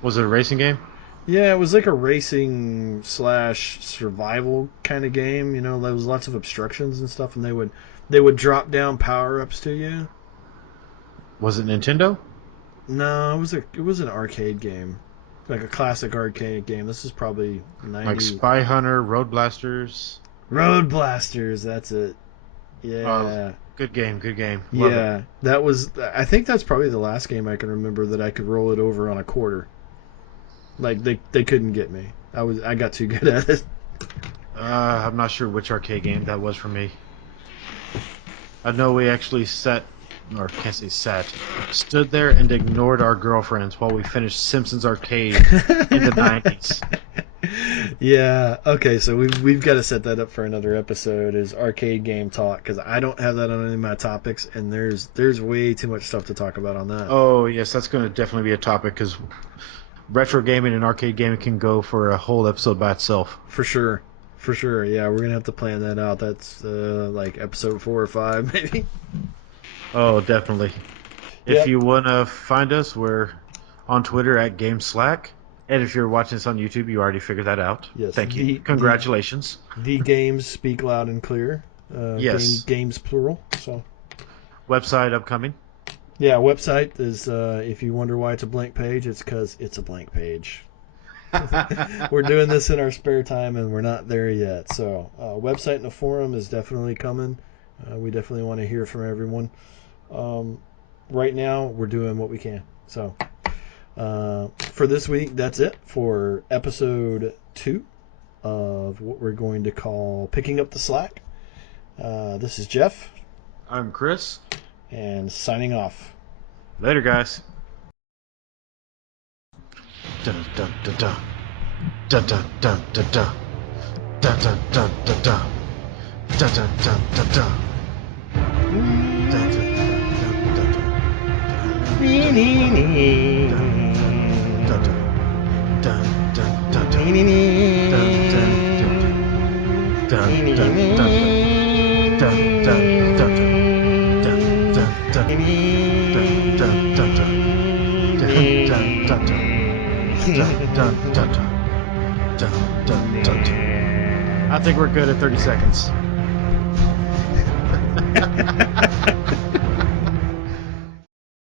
Was it a racing game? Yeah, it was like a racing / survival kind of game. There was lots of obstructions and stuff, and they would drop down power-ups to you. Was it Nintendo? No, it was an arcade game, like a classic arcade game. This is probably 90. Like Spy Hunter, Road Blasters. Road Blasters, that's it. Yeah. Good game. Love it. That was. I think that's probably the last game I can remember that I could roll it over on a quarter. Like they couldn't get me. I got too good at it. I'm not sure which arcade game that was for me. I know we actually stood there and ignored our girlfriends while we finished Simpsons Arcade in the 90s. Yeah. Okay. So we've got to set that up for another episode. Is arcade game talk, because I don't have that on any of my topics, and there's way too much stuff to talk about on that. Oh yes, that's going to definitely be a topic because retro gaming and arcade gaming can go for a whole episode by itself. For sure. For sure. Yeah, we're gonna have to plan that out. That's like episode 4 or 5, maybe. Oh, definitely. Yep. If you want to find us, we're on Twitter at GameSlack. And if you're watching this on YouTube, you already figured that out. Yes. Thank you. Congratulations. The games speak loud and clear. Yes. Games plural. So. Website upcoming. Yeah, website is, if you wonder why it's a blank page, it's because it's a blank page. We're doing this in our spare time, and we're not there yet. So, website and a forum is definitely coming. We definitely want to hear from everyone. Right now, we're doing what we can. So, for this week, that's it for episode 2 of what we're going to call Picking Up the Slack. This is Jeff. I'm Chris. And signing off. Later, guys. Dun dun dun dun dun dun dun dun dun dun dun dun dun dun dun dun dun dun dun. I think we're good at 30 seconds.